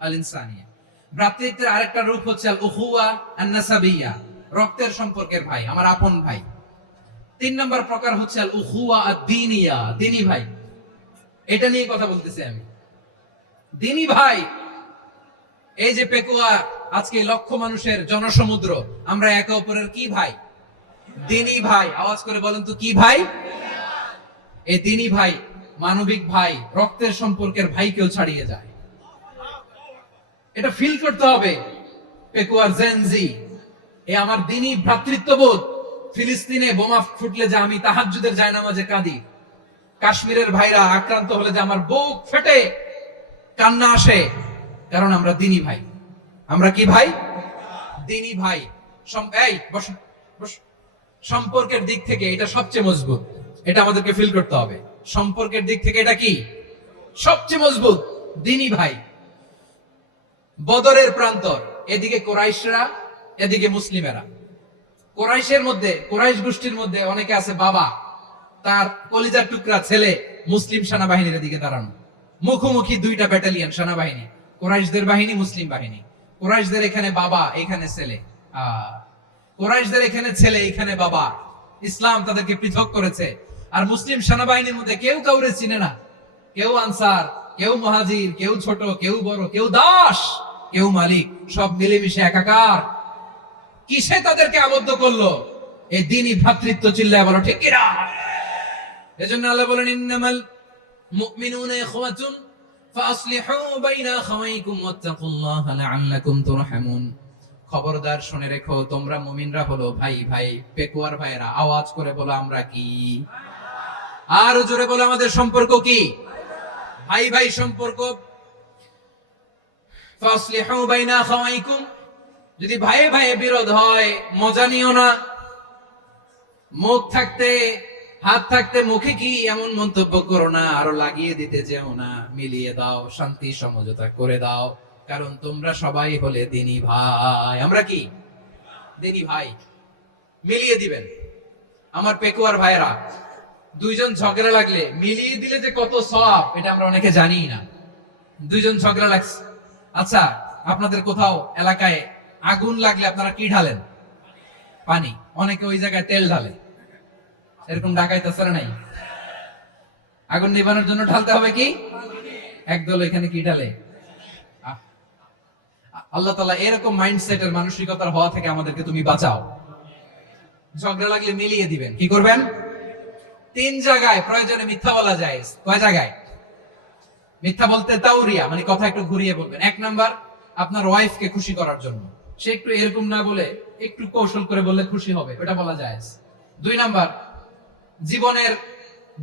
আল ইনসানিয়া। ভ্রাতৃত্বের আরেকটা রূপ হচ্ছে আল উখুয়া আন নাসাবিয়া, রক্তের সম্পর্কের ভাই, আমার আপন ভাই। তিন নম্বর প্রকার হচ্ছে আল উখুয়া আদ-দীনিয়া, দ্বীনি ভাই। এটা নিয়ে কথা বলতেছি আমি, দ্বীনি ভাই। এই যে পেকুয়া, আজকে লক্ষ মানুষের জনসমুদ্র, আমরা একে অপরের কি ভাই? দ্বীনি ভাই। আওয়াজ করে বলেন তো, কি ভাই? এই দ্বীনি ভাই, মানবিক ভাই, রক্তের সম্পর্কের ভাইকেও ছাড়িয়ে যায়। এটা ফিল করতে হবে। পেকুয়ার জেনজি, এ আমার দ্বীনি ভ্রাতৃত্ববোধ। ফিলিস্তিনে বোমা ফুটলে যে আমি তাহাজ্জুদের জায়নামাজে কাঁদি, কাশ্মীরের ভাইরা আক্রান্ত হলে যে আমার বুক ফেটে কান্না আসে, কারণ আমরা দ্বীনি ভাই। আমরা কি ভাই? দ্বীনি ভাই। এই বস বস। সম্পর্কের দিক থেকে এটা সবচেয়ে মজবুত, এটা আমাদেরকে ফিল করতে হবে। সম্পর্কের দিক থেকে এটা কি? সবচেয়ে মজবুত, দ্বীনি ভাই। বদরের প্রান্তর, এদিকে কুরাইশরা, এদিকে মুসলিমেরা। কুরাইশের মধ্যে, কুরাইশ গোষ্ঠীর মধ্যে অনেকে আছে বাবা, তার কলিজার টুকরা ছেলে মুসলিম সেনাবাহিনীর দিকে দাঁড়ানো। মুখোমুখি দুইটা ব্যাটালিয়ন সেনাবাহিনী, কুরাইশদের বাহিনী, মুসলিম বাহিনী। কুরাইশদের এখানে বাবা, এখানে ছেলে। কুরাইশদের এখানে ছেলে, এখানে বাবা। ইসলাম তাদেরকে পৃথক করেছে। আর মুসলিম সেনাবাহিনীর মধ্যে কেউ কাউরে চিনে না। কেউ আনসার, কেউ মুহাজির, কেউ ছোট, কেউ বড়, কেউ দাস, কেউ মালিক, সব মিলেমিশে একাকার। কিসে তাদেরকে আবদ্ধ করলো? এই দ্বীনি ভ্রাতৃত্ব। চিল্লায় বলো ঠিক কিনা? এজন্য আল্লাহ বলেন, ইন্নামাল মুমিনুনা ইখওয়াতুন ফাসলিহু বাইনা আখাওয়াইকুম ওয়াত্তাকুল্লাহা লাআল্লাকুম তুরহামুন। খবরদার শুনে রেখো, তোমরা মুমিনরা হলো ভাই ভাই। পেকুয়ার ভাইরা আওয়াজ করে বলো, আমরা কি? আর জোরে বলো, আমাদের সম্পর্ক কি? ভাই ভাই সম্পর্ক। ফাসলিহু বাইনা আখাওয়াইকুম, যদি ভাই ভাই বিরোধ হয় মজা নিও না। মুখ থাকতে, হাত থাকতে মুখে কি এমন মন্তব্য করো না, আরো লাগিয়ে দিতে যেও না। মিলিয়ে দাও, শান্তি সমঝোতা করে দাও, কারণ তোমরা সবাই হলে দ্বীনি ভাই। আমরা কি? দ্বীনি ভাই। মিলিয়ে দিবেন। আমার পেকুয়ার ভাইরা, দুইজন ঝগড়া লাগলে মিলিয়ে দিলে যে কত সওয়াব, এটা আমরা অনেকে জানি না। দুইজন ঝগড়া লাগছে, আচ্ছা, আপনাদের কোথাও এলাকায় আগুন লাগলে আপনারা কি ঢালেন? পানি। অনেকে ওই জায়গায় তেল ঢালে। এরকম ডাকাইতে আছে না নাই? আগুন নিভানোর জন্য ঢালতে হবে কি? একদল এখানে কি ঢালে? আহ, আল্লাহ তাআলা এরকম মাইন্ডসেটের মানসিকতার হওয়া থেকে আমাদেরকে তুমি বাঁচাও। ঝগড়া লাগলে মিলিয়ে দিবেন। কি করবেন? 3 জায়গায় প্রয়োজনে মিথ্যা বলা যায়। কয় জায়গায় মিথ্যা বলতে? তাওরিয়া, মানে কথা একটু ঘুরিয়ে বলবেন। 1 নাম্বার, আপনার ওয়াইফকে খুশি করার জন্য। সে একটু এরকম না বলে একটু কৌশল করে বললে খুশি হবে, ওটা বলা যায়। 2 নাম্বার,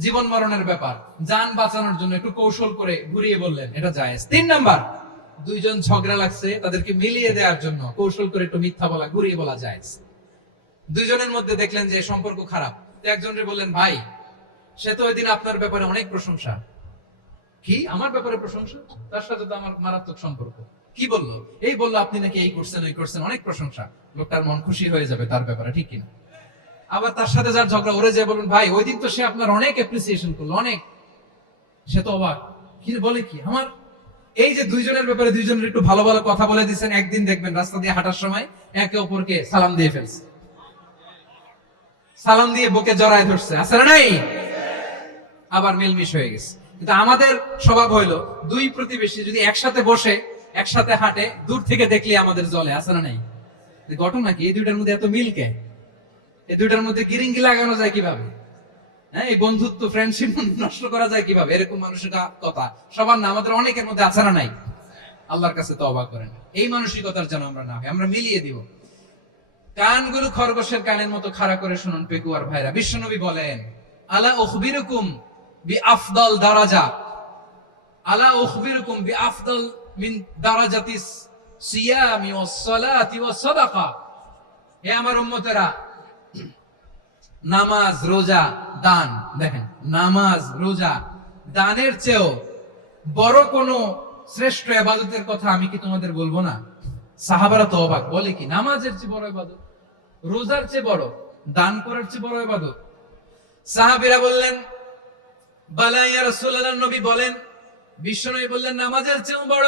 জীবন মরণের ব্যাপার, জান বাঁচানোর জন্য একটু কৌশল করে ঘুরিয়ে বললেন, এটা জায়েজ। 3 নাম্বার, দুইজন ঝগড়া লাগছে, তাদেরকে মিলিয়ে দেওয়ার জন্য কৌশল করে একটু মিথ্যা বলা, ঘুরিয়ে বলা জায়েজ। দুইজনের মধ্যে দেখলেন যে সম্পর্ক খারাপ, তো একজনকে বললেন, ভাই সে তো ওই দিন আপনার ব্যাপারে অনেক প্রশংসা। কি আমার ব্যাপারে প্রশংসা? তার সাথে তো আমার মারাত্মক সম্পর্ক। কি বললো? এই বললো আপনি নাকি এই করছেন ওই করছেন, অনেক প্রশংসা। লোকটার মন খুশি হয়ে যাবে তার ব্যাপারে, ঠিক কিনা? আবার তার সাথে যার ঝগড়া, ওরে যে বলুন, ভাই ওই দিন তো সে আপনার অনেক অ্যাপ্রিসিয়েশন করলো, অনেক। সে তো অবাক, কি বলে কি আমার? এই যে দুইজনের ব্যাপারে দুইজনের একটু ভালো ভালো কথা বলে দিচ্ছেন, একদিন দেখবেন রাস্তা দিয়ে হাঁটার সময় একে অপরকে সালাম দিয়ে ফেলছে, সালাম দিয়ে বুকে জড়ায় ধরছে, আছে না নাই? আবার মিলমিশ হয়ে গেছে। কিন্তু আমাদের স্বভাব হইলো, দুই প্রতিবেশী যদি একসাথে বসে একসাথে হাঁটে, দূর থেকে দেখলে আমাদের জলে, আছে না নাই? ঘটনা কি? এই দুইটার মধ্যে এত মিল কে? এই দুইটার মধ্যে গিরিঙ্গি লাগানো যায় কিভাবে? হ্যাঁ, এই বন্ধুত্ব, ফ্রেন্ডশিপ নষ্ট করা যায় কিভাবে? এরকম মানসিকতা সবার না, আমাদের অনেকের মধ্যে আছে না নাই? আল্লাহর কাছে তওবা করেন, এই মানসিকতার যেন আমরা না হয়, আমরা মিলিয়ে দিব। কানগুলো খরগোশের কানের মতো খাড়া করে শুনুন পেকুয়ার ভাইরা। বিশ্বনবী বলেন, আলা উখবিরুকুম বিআফদাল দারাজা, আলা উখবিরুকুম বিআফদাল মিন দারাজাতিস সিয়ামি ওয়াস সালাতি ওয়াস সাদাকা। হে আমার উম্মতেরা, নামাজ, রোজা, দান, দেখেন নামাজ, রোজা, দানের চেয়েও বড় কোন শ্রেষ্ঠ ইবাদতের কথা আমি কি তোমাদের বলবো না? সাহাবারা তো অবাক, বলে কি নামাজের চেয়ে বড় ইবাদত, রোজার চেয়ে বড়, দান করার চেয়ে বড় ইবাদত? সাহাবীরা বললেন, বালা ইয়া রাসূলুল্লাহ। নবী বলেন, বিশ্বনবী বললেন, নামাজের চেয়েও বড়,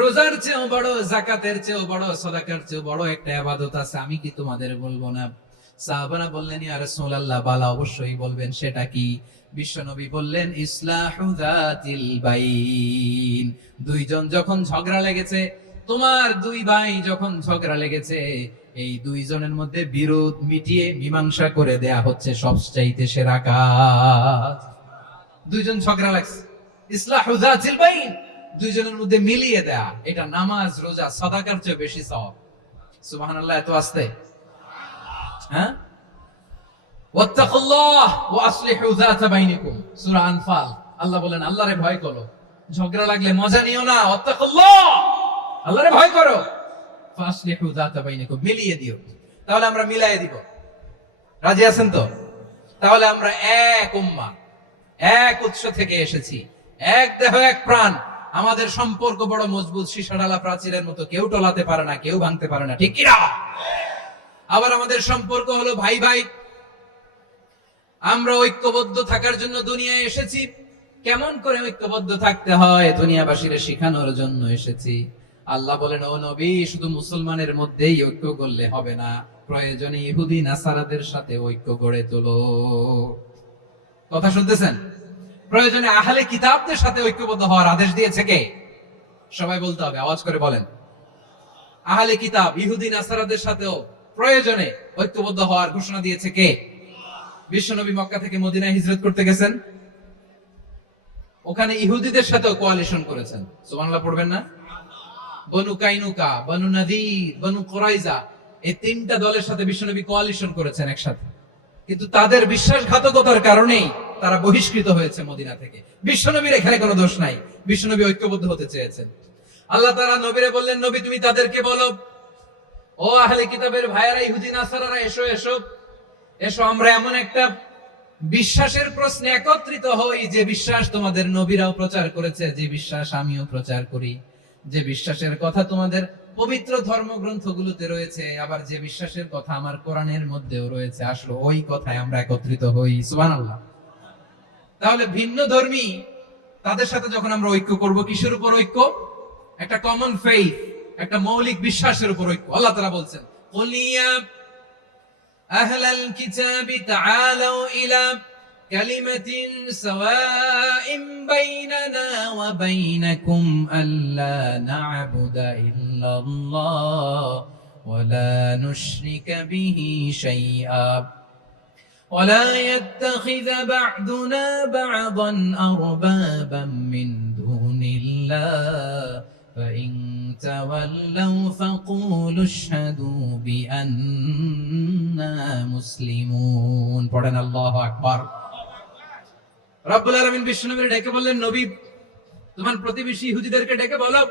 রোজার চেয়েও বড়, যাকাতের চেয়েও বড়, সাদাকার চেয়েও বড় একটা ইবাদত আছে, আমি কি তোমাদের বলবো না? সাহাবারা বললেন, ইয়া রাসূলুল্লাহ, বালা, অবশ্যই বলবেন, সেটা কি? বিশ্বনবী বললেন, ইসলাহু যাতিল বাইন। দুইজন যখন ঝগড়া লেগেছে, তোমার দুই ভাই যখন ঝগড়া লেগেছে, এই দুইজনের মধ্যে বিরোধ মিটিয়ে মীমাংসা করে দেয়া হচ্ছে সবচাইতে সেরা কাজ। দুইজন ঝগড়া লাগছে, ইসলাহু যাতিল বাইন, দুইজনের মধ্যে মিলিয়ে দেয়া, এটা নামাজ, রোজা, সাদাকার চেয়ে বেশি সওয়াব। সুবহানাল্লাহ, এত আস্তে? হ্যাঁ, ওয়াত্তাকুল্লাহ ওয়া আসলিহু যাতা বাইনিকুম, সূরা আনফাল। আল্লাহ বলেন, আল্লাহরে ভয় করো, ঝগড়া লাগলে মজা নিও না, ওয়াত্তাকুল্লাহ, আল্লাহরে ভয় করো, ফাসলিহু যাতা বাইনিকুম, মিলিয়ে দিও। তাহলে আমরা মিলায়ে দিব, রাজি আছেন তো? তাহলে আমরা এক উম্মাহ, এক উৎস থেকে এসেছি, এক দেহ, এক প্রাণ। আমাদের সম্পর্ক বড় মজবুত, সীসাডালা প্রাচীরের মতো, কেউ টলাতে পারে না, কেউ ভাঙতে পারে না, ঠিক কি না? আবার আমাদের সম্পর্ক হলো ভাই ভাই। আমরা ঐক্যবদ্ধ থাকার জন্য দুনিয়ায় এসেছি। কেমন করে ঐক্যবদ্ধ থাকতে হয় দুনিয়াবাসীর শেখানোর জন্য এসেছি। আল্লাহ বলেন, ও নবী, শুধু মুসলমানের মধ্যেই ঐক্য করলে হবে না, প্রয়োজনে ইহুদি নাসারাদের সাথে ঐক্য গড়ে তোলো। কথা শুনতেছেন? প্রয়োজনে আহলে কিতাবদের সাথে ঐক্যবদ্ধ হওয়ার আদেশ দিয়েছে কে? সবাই বলতে হবে, আওয়াজ করে বলেন। আহলে কিতাব, ইহুদি নাসারাদের সাথেও প্রয়োজনে ঐক্যবদ্ধ হওয়ার ঘোষণা দিয়েছে কে? বিশ্বনবী মক্কা থেকে মদিনায় হিজরত করতে গেছেন, ওখানে ইহুদিদের সাথেও কোয়ালিশন করেছেন। সুবহানাল্লাহ পড়বেন না? বনু কাইনুকা, বনু নাদির, বনু কুরাইজা, এই 3টা দলের সাথে বিশ্বনবী কোয়ালিশন করেছেন একসাথে। কিন্তু তাদের বিশ্বাসঘাতকতার কারণেই তারা বহিষ্কৃত হয়েছে মদিনা থেকে। বিশ্বনবীর এখানে কোনো দোষ নাই, বিশ্বনবী ঐক্যবদ্ধ হতে চেয়েছেন। আল্লাহ তাআলা নবীরে বললেন, নবী তুমি তাদেরকে বলো, ও আহলে কিতাবের ভাইয়েরা, ইহুদি নাসারারা, এসো এসো এসো, আমরা এমন একটা বিশ্বাসের প্রশ্নে একত্রিত হই, যে বিশ্বাস তোমাদের নবীরাও প্রচার করেছে, যে বিশ্বাস আমিও প্রচার করি, যে বিশ্বাসের কথা তোমাদের পবিত্র ধর্মগ্রন্থগুলোতে রয়েছে, আবার যে বিশ্বাসের কথা আমার কোরআনের মধ্যেও রয়েছে, আসলে ওই কথায় আমরা একত্রিত হই। সুবহানাল্লাহ। তাহলে ভিন্ন ধর্মী তাদের সাথে যখন আমরা ঐক্য করব, কিসের উপর ঐক্য? একটা কমন ফেইথ, একটা মৌলিক বিশ্বাসের উপর ঐক্য। আল্লাহ তাআলা বলছেন, কুল ইয়া আহলাল কিতাবি তাআলাউ ইলা কালিমাতিন সাওয়াইন বাইনানা ওয়া বাইনাকুম আল্লা না'বুদা ইল্লাল্লাহ ওয়া লা নুশরিকা বিহি শাইআ ولا يتخذ بعضنا بعضا أربابا من دون الله فإن تولوا فقولوا اشهدوا بأننا مسلمون পড়েন আল্লাহু আকবার। রব্বুল আলামিন বিশ্বনবীকে ডেকে বললেন, নবী তোমার প্রতিবেশী ইহুদিদেরকে ডেকে বলো,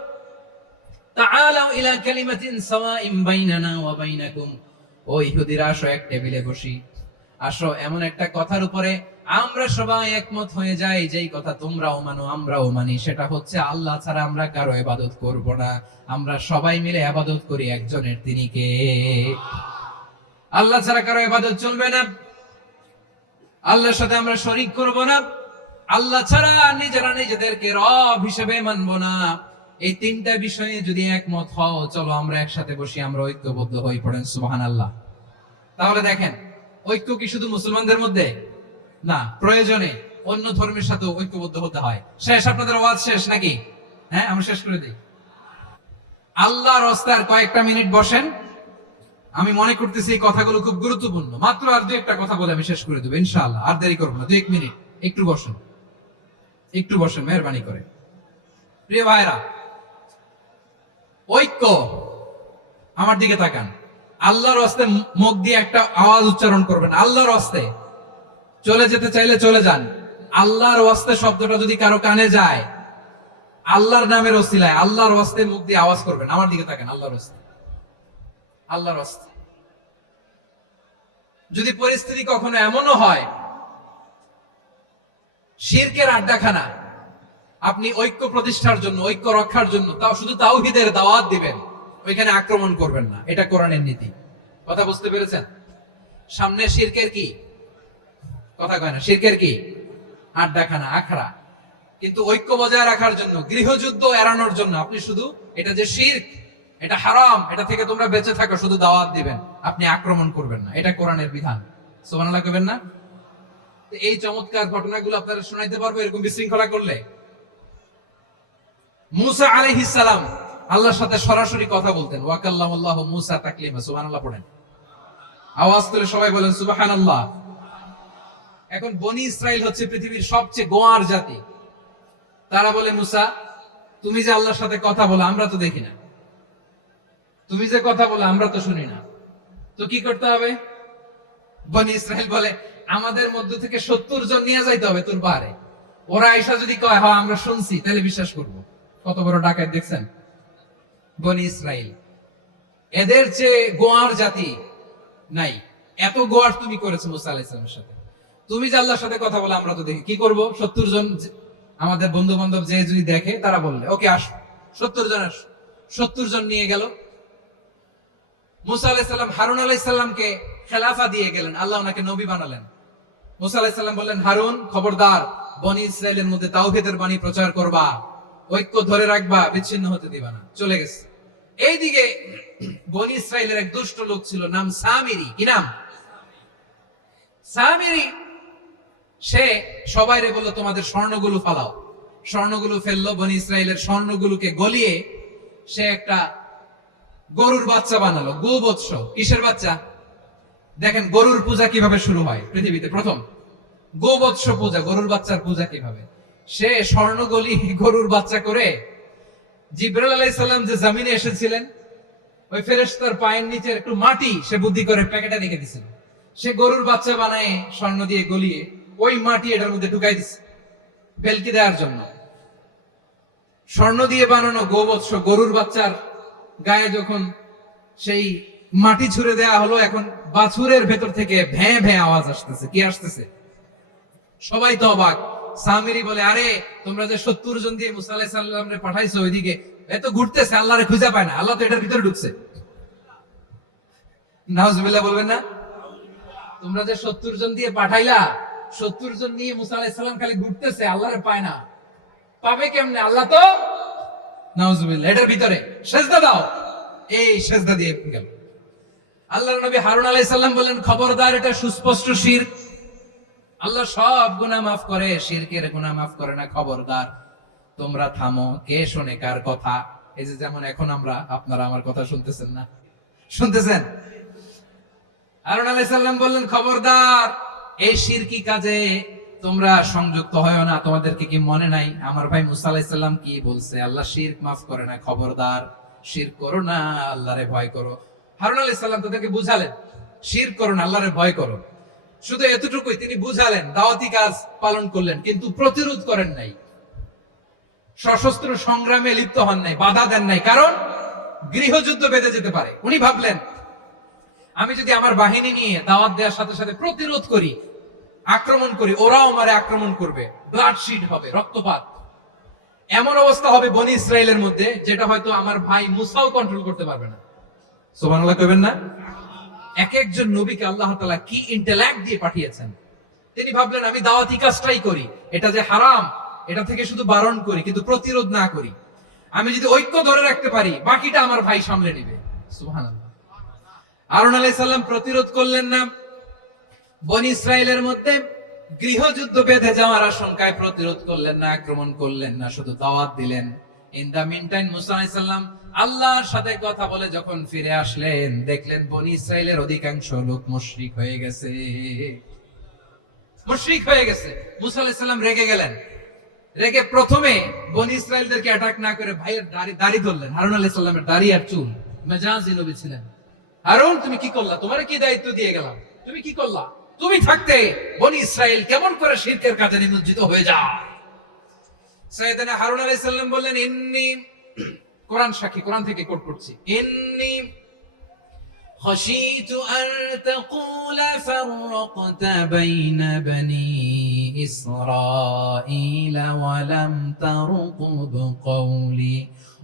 তাআলাউ ইলা কালিমাতিন সাওয়াইন বাইনানা ওয়া বাইনাকুম, ও ইহুদিরা আসো এক টেবিলে বসি, আসো এমন একটা কথার উপরে আমরা সবাই একমত হয়ে যাই, যেই কথা তোমরাও মানো আমরাও মানি, সেটা হচ্ছে আল্লাহ ছাড়া আমরা কারো ইবাদত করব না, আমরা সবাই মিলে ইবাদত করি একজনের, তিনি কে? আল্লাহ ছাড়া কারো ইবাদত চলবে না, আল্লাহর সাথে আমরা শরীক করব না, আল্লাহ ছাড়া নিজেরা নিজেদেরকে রব হিসেবে মানব না। এই তিনটা বিষয়ে যদি একমত হও, চলো আমরা একসাথে বসি, আমরা ঐক্যবদ্ধ হই। পড়েন সুবহানাল্লাহ। তাহলে দেখেন, ঐক্য কি শুধু মুসলমানদের মধ্যে না, প্রয়োজনে অন্য ধর্মের সাথে ঐক্যবদ্ধ হতে হয়। শেষ, আপনাদের আওয়াজ শেষ নাকি? হ্যাঁ, আমরা শেষ করে দিই। আল্লাহর রাস্তায় কয়েকটা মিনিট বসেন, আমি মনে করতেছি এই কথাগুলো খুব গুরুত্বপূর্ণ। মাত্র আর দুই একটা কথা বলে আমি শেষ করে দেবো ইনশাআল্লাহ, আর দেরি করবো না, 2 মিনিট। একটু বসেন, একটু বসেন মেহরবানি করে। প্রিয় ভাইরা, ঐক্য, আমার দিকে তাকান। আল্লাহর রাস্তে মুখ দিয়ে একটা আওয়াজ উচ্চারণ করবেন, আল্লাহর রাস্তে। চলে যেতে চাইলে চলে যান। আল্লাহর রাস্তে শব্দটা যদি কারো কানে যায়, আল্লাহর নামের ওসিলায় আল্লাহর রাস্তে মুখ দিয়ে আওয়াজ করবেন। আমার দিকে তাকান, আল্লাহর রাস্তে, আল্লাহর রাস্তে। যদি পরিস্থিতি কখনো এমনও হয় শিরকের আড্ডাখানা, আপনি ঐক্য প্রতিষ্ঠার জন্য, ঐক্য রক্ষার জন্য তাও শুধু তাওহীদের দাওয়াত দিবেন, ওইখানে আক্রমণ করবেন না। এটা কোরআনের নীতি। কথা বুঝতে পেরেছেন? সামনে শিরকের কি কথা কয় না, শিরকের কি আড্ডাখানা, আখড়া। কিন্তু ঐক্য বজায় রাখার জন্য, গৃহযুদ্ধ এড়ানোর জন্য আপনি শুধু এটা যে শিরক, এটা হারাম, এটা থেকে তোমরা বেঁচে থাকো, শুধু দাওয়াত দিবেন, আপনি আক্রমণ করবেন না। এটা কোরআনের বিধান। সুবহানাল্লাহ কইবেন না? এই চমৎকার ঘটনাগুলো আপনারা শোনাইতে পারবো এরকম বিশৃঙ্খলা করলে। মুসা আলাইহিস সালাম আল্লাহর সাথে সরাসরি কথা বলতেন। ওয়া কাল্লামাল্লাহু মুসা তাকলিমা। সুবহানাল্লাহ পড়েন, আওয়াজ তুলে সবাই বলেন সুবহানাল্লাহ। এখন বনি ইসরাইল হচ্ছে পৃথিবীর সবচেয়ে গোয়ার জাতি। তারা বলে, মুসা তুমি যে আল্লাহর সাথে কথা বলো আমরা তো দেখি না, তুমি যে কথা বলো আমরা তো শুনি না, তো কি করতে হবে? বনি ইসরাইল বলে, আমাদের মধ্য থেকে 70 জন নিয়ে যাইতে হবে তোর বারে। ওরা আয়েশা যদি কয় হ্যাঁ আমরা শুনছি, তাহলে বিশ্বাস করব। কত বড় ডাকাত দেখছেন বনি ইসরাইল। এদের চেয়ে গোয়ার জাতি নাই। এত গোয়ার তুমি করেছো মুসা আলাইহিস সালামের সাথে। তুমি যে আল্লাহর সাথে কথা বলে আমরা তো দেখি, কি করব? 70 জন আমাদের বন্ধু বান্ধব যে যদি দেখে, তারা বললে ওকে আসো, 70 জন আসো। 70 জন নিয়ে গেল। মুসা আলাইহিস সালাম হারুন আলাইহিস সালামকে খেলাফা দিয়ে গেলেন, আল্লাহ ওনাকে নবী বানালেন। মুসা আলাইহিস সালাম বললেন, হারুন খবরদার, বনি ইসরাইলের মধ্যে তাওহীদের বাণী প্রচার করবা, ঐক্য ধরে রাখবা, বিচ্ছিন্ন হতে দিবা না। চলে গেছে। এইদিকে বনি ইসরাইলের এক দুষ্ট লোক ছিল, নাম সামিরি। কি নাম? সামিরি। সে সবাইরে বলল, তোমাদের স্বর্ণগুলো ফালাও। স্বর্ণগুলো ফেললো, বনি ইসরাইলের স্বর্ণগুলোকে গলিয়ে সে একটা গরুর বাচ্চা বানালো। গোবৎস। কিসের বাচ্চা? দেখেন গরুর পূজা কিভাবে শুরু হয় পৃথিবীতে প্রথম। গোবৎস পূজা, গরুর বাচ্চার পূজা কিভাবে। সে স্বর্ণগলি গরুর বাচ্চা করে, জিবরাইল আলাইহিস সালাম যে জমিনে এসেছিলেন, ওই ফেরেশতার পায়ের নিচে একটু মাটি সে বুদ্ধি করে প্যাকেটে রেখে দিয়েছিল। সে গরুর বাচ্চা বানায় স্বর্ণ দিয়ে গলিয়ে ওই মাটি এটার মধ্যে ঢুকাই দিছে বেলকি দেওয়ার জন্য। স্বর্ণ দিয়ে বানানো গোবৎস গরুর বাচ্চার গায়ে যখন সেই মাটি ছুঁড়ে দেয়া হলো, এখন বাছুরের ভেতর থেকে ভ্যাঁ ভ্যাঁ আওয়াজ আসতেছে। কি আসতেছে? সবাই তো অবাক। সামিরি বলে, আরে তোমরা যে 70 জন দিয়ে মুসা আলাইহিস সালামরে পাঠাইছো, ওইদিকে এত ঘুরতেছে, আল্লাহরে খুঁজে পায় না, আল্লাহ তো এটার ভিতরে ঢুকছে। নাউজুবিল্লাহ বলবেন না? তোমরা যে 70 জন দিয়ে পাঠাইলা, 70 জন নিয়ে মুসা আলাইহিস সালাম খালি ঘুরতেছে, আল্লাহরে পায় না। পাবে কেমনে? আল্লাহ তো নাউজুবিল্লাহ, এটার ভিতরে সেজদা দাও, এই সেজদা দিয়ে গেল। আল্লাহর নবী হারুন আলাইহিস সালাম বললেন, খবরদার, এটা সুস্পষ্ট শিরক। আল্লাহ সব গুনাহ মাফ করে, শিরকের গুনাহ মাফ করে না, খবরদার তোমরা থামো। কে শোনে কার কথা? এই যে যেমন এখন আপনারা আমার কথা শুনতেছেন না? শুনতেছেন? হারুন আলাইহিস সালাম বললেন, খবরদার, এই শিরকি কাজে তোমরা সংযুক্ত হয় না। তোমাদেরকে কি মনে নাই আমার ভাই মুসা আলাইহিস সালাম কি বলছে? আল্লাহ শিরক মাফ করে না, খবরদার শিরক করো না, আল্লাহরে ভয় করো। হারুন আলাইহিস সালাম তাদেরকে বুঝালেন, শিরক করো না, আল্লাহরে ভয় করো। শুধু এতটুকুই তিনি বুঝালেন, দাওয়াতি কাজ পালন করলেন, কিন্তু প্রতিরোধ করেন নাই, সশস্ত্র সংগ্রামে লিপ্ত হন নাই, বাধা দেন নাই, কারণ গৃহযুদ্ধ বেঁধে যেতে পারে। উনি ভাবলেন, আমি যদি আমার বাহিনী নিয়ে দাওয়াত দেওয়ার সাথে সাথে প্রতিরোধ করি, আক্রমণ করি, ওরাও আমারে আক্রমণ করবে, ব্লাডশিট হবে, রক্তপাত, এমন অবস্থা হবে বনি ইসরায়েলের মধ্যে, যেটা হয়তো আমার ভাই মুসাও কন্ট্রোল করতে পারবে না। সুবহানাল্লাহ কইবেন না? এক একজন নবীকে আল্লাহ তাআলা কি ইন্টেলেক্ট দিয়ে পাঠিয়েছেন। তিনি ভাবলেন, আমি দাওয়াতি কাজটাই করি, এটা যে হারাম এটা থেকে শুধু বারণ করি, কিন্তু প্রতিরোধ না করি। আমি যদি ঐক্য ধরে রাখতে পারি, বাকিটা আমার ভাই সামলে নেবে। সুবহানাল্লাহ। হারুন আলাইহিস সালাম প্রতিরোধ করলেন না, বনি ইসরায়েলের মধ্যে গৃহযুদ্ধ বেঁধে যাওয়ার আশঙ্কায় প্রতিরোধ করলেন না, আক্রমণ করলেন না, শুধু দাওয়াত দিলেন। ইন দা মিন টাইম মুসা আলাইহিস সালাম আল্লাহর সাথে কথা বলে যখন ফিরে আসলেন, দেখলেন বনি ইসরায়েলের অধিকাংশ লোক মুশরিক হয়ে গেছে। মুশরিক হয়ে গেছে। মুসা আলাইহিস সালাম রেগে গেলেন। রেগে প্রথমে বনি ইসরায়েলদেরকে অ্যাটাক না করে ভাইয়ের দাড়ি ধরলেন। হারুন আলাইহিস সালামের দাড়ি আর চুল। মেজাজি নবী ছিলেন। হারুন, তুমি কি করলা? তোমারে কি দায়িত্ব দিয়ে গেলাম? তুমি কি করলা? তুমি থাকতে বনি ইসরায়েল কেমন করে শিরকের কাজে নিমজ্জিত হয়ে যায়? সাইয়েদনা হারুন আলাইহিস সালাম বললেন, ইন্নী, কোরআন সাক্ষী, কোরআন থেকে কোট করছি, ইন্নী খাশিতু আন তাকুলা ফাররাকতা বাইনা বনি ইসরাঈলা ওয়া লাম তারকুব কওলি।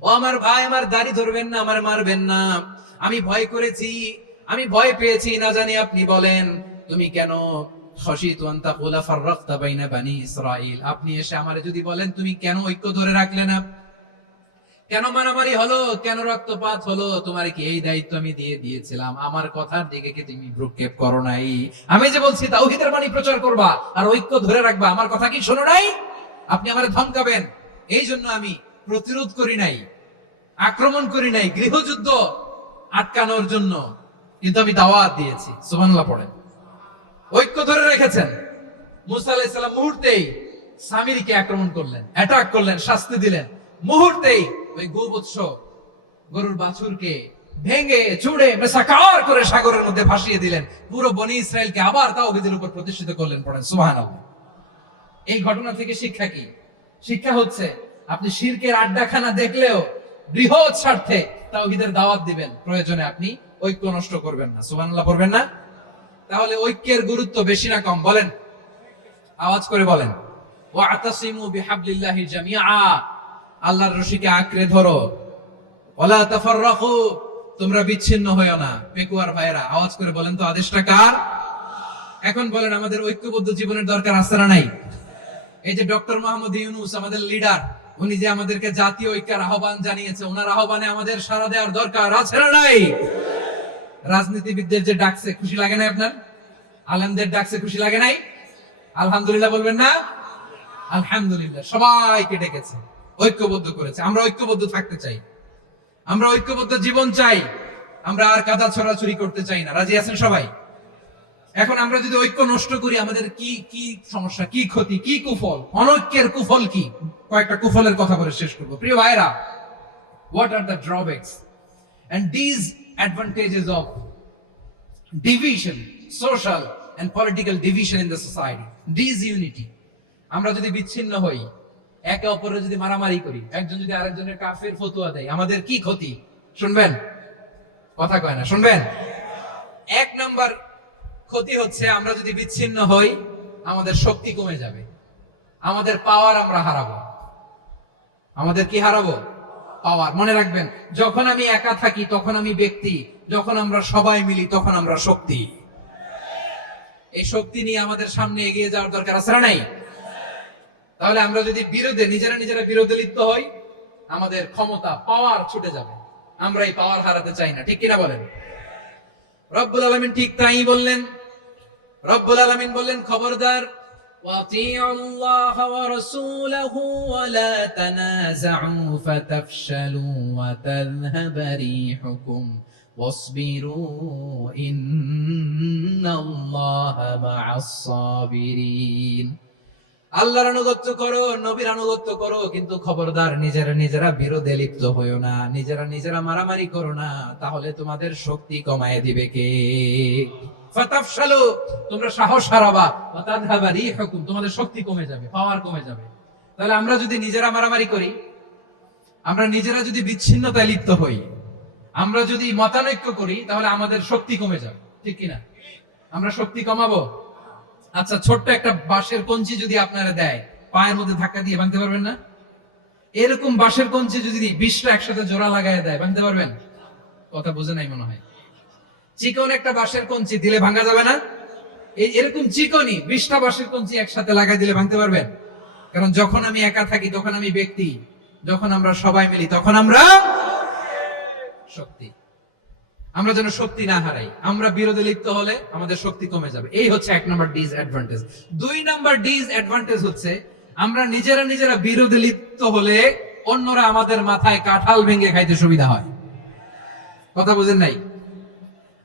ও আমার ভাই, আমার দাড়ি ধরবেন না, আমার মারবেন না। আমি ভয় করেছি, আমি ভয় পেয়েছি, না জানি আপনি বলেন তুমি কেন খাশিতু আন তাকুলা ফাররাকতা বাইনা বনি ইসরাঈল, আপনি এসে আমারে যদি বলেন তুমি কেন ঐক্য ধরে রাখলে না, কেন মারামারি হলো, কেন রক্তপাত হলো, তোমার কি এই দায়িত্ব আমি দিয়ে দিয়েছিলাম? আমার কথার দিকে কি তুমি ভ্রুক্ষেপ করো নাই? আমি যে বলছি তাওহীদের বাণী প্রচার করবা আর ঐক্য ধরে রাখবা, আমার কথা কি শোনো নাই? আপনি আমারে ধমকাবেন, এই জন্য আমি প্রতিরোধ করি নাই, আক্রমণ করি নাই, গৃহযুদ্ধ আটকানোর জন্য, কিন্তু আমি দাওয়াত দিয়েছি। সুবহানাল্লাহ পড়েন। ঐক্য ধরে রেখেছেন। মুসা আলাইহিস সালাম মুহূর্তেই সামিরীকে আক্রমণ করলেন, অ্যাটাক করলেন, শাস্তি দিলেন। মুহূর্তেই ওই গোবৎস গরুর বাছুরকে ভেঙে চুড়ে মেসাকার করে সাগরের মধ্যে ভাসিয়ে দিলেন। পুরো বনি ইসরায়েলকে আবার তাওহীদের উপর প্রতিষ্ঠিত করলেন। পড়েন সুবহানাল্লাহ। এই ঘটনা থেকে শিক্ষা কি? শিক্ষা হচ্ছে, আপনি শিরকের আড্ডাখানা দেখলেও বৃহৎ স্বার্থে তাওহীদের দাওয়াত দিবেন, প্রয়োজনে আপনি ঐক্য নষ্ট করবেন না। সুবহানাল্লাহ পড়বেন না? তাহলে ঐক্যের গুরুত্ব বেশি না কম? বলেন, আওয়াজ করে বলেন। ওয়াতাসিমু বিহাবলিল্লাহি জামিআ, আল্লাহর রশিকে আঁকড়ে ধরো। ওয়ালা তাফাররাকু, তোমরা বিচ্ছিন্ন হয়ো না। পেকুয়ার ভাইরা আওয়াজ করে বলেন তো, আদেশটা কার? এখন বলেন, আমাদের ঐক্যবদ্ধ জীবনের দরকার আছে না নাই? এই যে ডক্টর মোহাম্মদ ইউনূস আমাদের লিডার, উনি যে আমাদেরকে জাতীয় ঐক্যের আহ্বান জানিয়েছে, ওনার আহ্বানে আমাদের সাড়া দেওয়ার দরকার আছে না নাই? রাজনীতিবিদদের যে ডাকছে, খুশি লাগে নাই আপনার? আলেমদের ডাকছে, খুশি লাগে নাই? আলহামদুলিল্লাহ বলবেন না? আলহামদুলিল্লাহ। সবাইকে ডেকেছে, ঐক্যবদ্ধ করেছে। আমরা ঐক্যবদ্ধ থাকতে চাই, আমরা ঐক্যবদ্ধ জীবন চাই, আমরা আর কাদা ছড়াছড়ি করতে চাই না। রাজি আছেন সবাই? এখন আমরা যদি ঐক্য নষ্ট করি, আমাদের কি কি সমস্যা, কি ক্ষতি, কি কুফল? অনৈক্যের কুফল কি? কয়েকটা কুফলের কথা বলে শেষ করবো। প্রিয় ভাইরা, what are the drawbacks and disadvantages of division, social and political division in the society? Disunity. আমরা যদি বিচ্ছিন্ন হই, একে অপরের যদি মারামারি করি, একজন যদি আরেকজনের কাফের ফতোয়া দেয়, আমাদের কি ক্ষতি? শুনবেন? কথা কয় না, শুনবেন? এক নাম্বার ক্ষতি হচ্ছে, আমরা যদি বিচ্ছিন্ন হই, আমাদের শক্তি কমে যাবে, আমাদের পাওয়ার আমরা হারাবো। আমাদের কি হারাবো? পাওয়ার। মনে রাখবেন, যখন আমি একা থাকি তখন আমি ব্যক্তি, যখন আমরা সবাই মিলি তখন আমরা শক্তি। এই শক্তি নিয়ে আমাদের সামনে এগিয়ে যাওয়ার দরকার আছে না নাই? তাহলে আমরা যদি নিজেরা বিরোধে লিপ্ত হই, আমাদের ক্ষমতা, পাওয়ার ছুটে যাবে। আমরা এই পাওয়ার হারাতে চাই না, ঠিক কিনা বলেন? রব্বুল আলামিন ঠিক তাই বললেন। রব্বুল আলামিন বললেন, খবরদার, ওয়াতিউ আল্লাহ ওয়া রাসূলাহু ওয়া লা তানাযাউ ফাতাফশালু ওয়া তাযহাবা রিহুকুম ওয়াসবিরু ইন্নাল্লাহা মা'আস সাবিরিন। আল্লাহর আনুগত্য করো, নবীর আনুগত্য করো, কিন্তু খবরদার নিজেরা বিরোধে লিপ্ত হইও না, নিজেরা মারামারি করো না, তাহলে তোমাদের শক্তি কমায় দিবে কে? ফাতাফশালু, তোমরা সাহস হারাবা, ওয়া তাযহাবা রিহুকুম, তোমাদের শক্তি কমে যাবে, পাওয়ার কমে যাবে। তাহলে আমরা যদি নিজেরা মারামারি করি, আমরা নিজেরা যদি বিচ্ছিন্নতায় লিপ্ত হই, আমরা যদি মতানৈক্য করি, তাহলে আমাদের শক্তি কমে যাবে, ঠিক কিনা? আমরা শক্তি কমাবো। আচ্ছা, ছোট্ট একটা বাঁশের কঞ্চি যদি আপনারা দেয়, পায়ের মধ্যে ধাক্কা দিয়ে ভাঙতে পারবেন না? এরকম বাঁশের কঞ্চি যদি 20টা একসাথে জোড়া লাগায় দেয়, ভাঙতে পারবেন? কথা বুঝে নাই মনে হয়। চিকন একটা বাঁশের কঞ্চি দিলে ভাঙা যাবে না? এরকম চিকনই 20টা বাঁশের কঞ্চি একসাথে লাগাই দিলে ভাঙতে পারবেন? কারণ যখন আমি একা থাকি তখন আমি ব্যক্তি, যখন আমরা সবাই মিলি তখন আমরা শক্তি। আমরা যেন শক্তি না হারাই। আমরা বিরোধে লিপ্ত হলে আমাদের শক্তি কমে যাবে। এই হচ্ছে 1 নম্বর ডিসঅ্যাডভান্টেজ। 2 নম্বর ডিসঅ্যাডভান্টেজ হচ্ছে, আমরা নিজেরা বিরোধে লিপ্ত হলে অন্যরা আমাদের মাথায় কাঁঠাল ভেঙে খাইতে সুবিধা হয়। কথা বুঝেন নাই?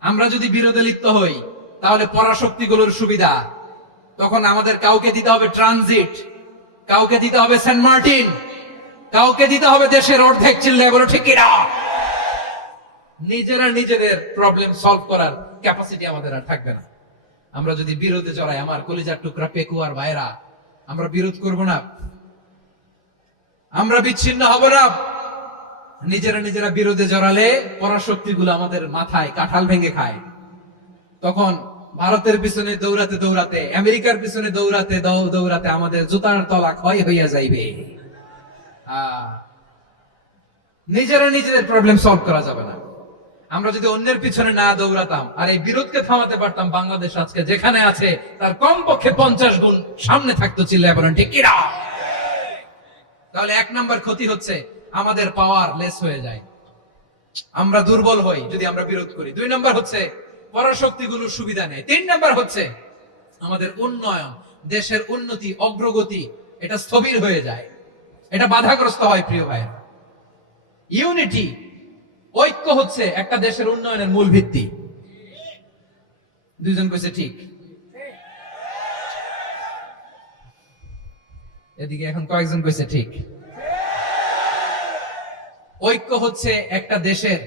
আমরা যদি বিরোধে লিপ্ত হই, তাহলে পরাশক্তিগুলোর সুবিধা, তখন আমাদের কাউকে দিতে হবে ট্রানজিট, কাউকে দিতে হবে সেন্ট মার্টিন, কাউকে দিতে হবে দেশের অর্ধেক। চিল্লায় বলো ঠিক কিনা? নিজেদের প্রবলেম সলভ করার ক্যাপাসিটি আমাদের আর থাকবে না। আমরা যদি বিরোধে জড়াই, আমার কলিজার টুকরা পেকুয়ার ভাইরা, আমরা বিরোধ করব না, আমরা বিচ্ছিন্ন হব না। নিজেরা বিরোধে জড়ালে পরাশক্তিগুলো আমাদের মাথায় কাঁঠাল ভেঙে খায়। তখন ভারতের পিছনে দৌড়াতে, আমেরিকার পিছনে দৌড়াতে আমাদের জুতার তলা ক্ষয় হইয়া যাইবে। নিজেদের প্রবলেম সলভ করা যাবে না। আমরা যদি অন্যের পিছনে না দৌড়াতাম আর এই বিরোধকে থামাতে পারতাম, বাংলাদেশ আজকে যেখানে আছে তার কমপক্ষে 50 গুণ সামনে থাকতো। চিল্লায় বলেন ঠিক কিনা? তাহলে 1 নম্বর ক্ষতি হচ্ছে, আমাদের পাওয়ার লেস হয়ে যায়, আমরা দুর্বল হই যদি আমরা বিরোধ করি। 2 নম্বর হচ্ছে, পরাশক্তিগুলোর সুবিধা নেই। 3 নম্বর হচ্ছে, আমাদের উন্নয়ন, দেশের উন্নতি, অগ্রগতি, এটা স্থবির হয়ে যায়, এটা বাধাগ্রস্ত হয়। প্রিয় ভাই, ইউনিটি, ঐক্য হচ্ছে একটা দেশের উন্নয়নের মূল ভিত্তি। 2 জন কইছে ঠিক। এদিকে এখন কয়েকজন কইছে ঠিক। ঐক্য হচ্ছে একটা দেশের,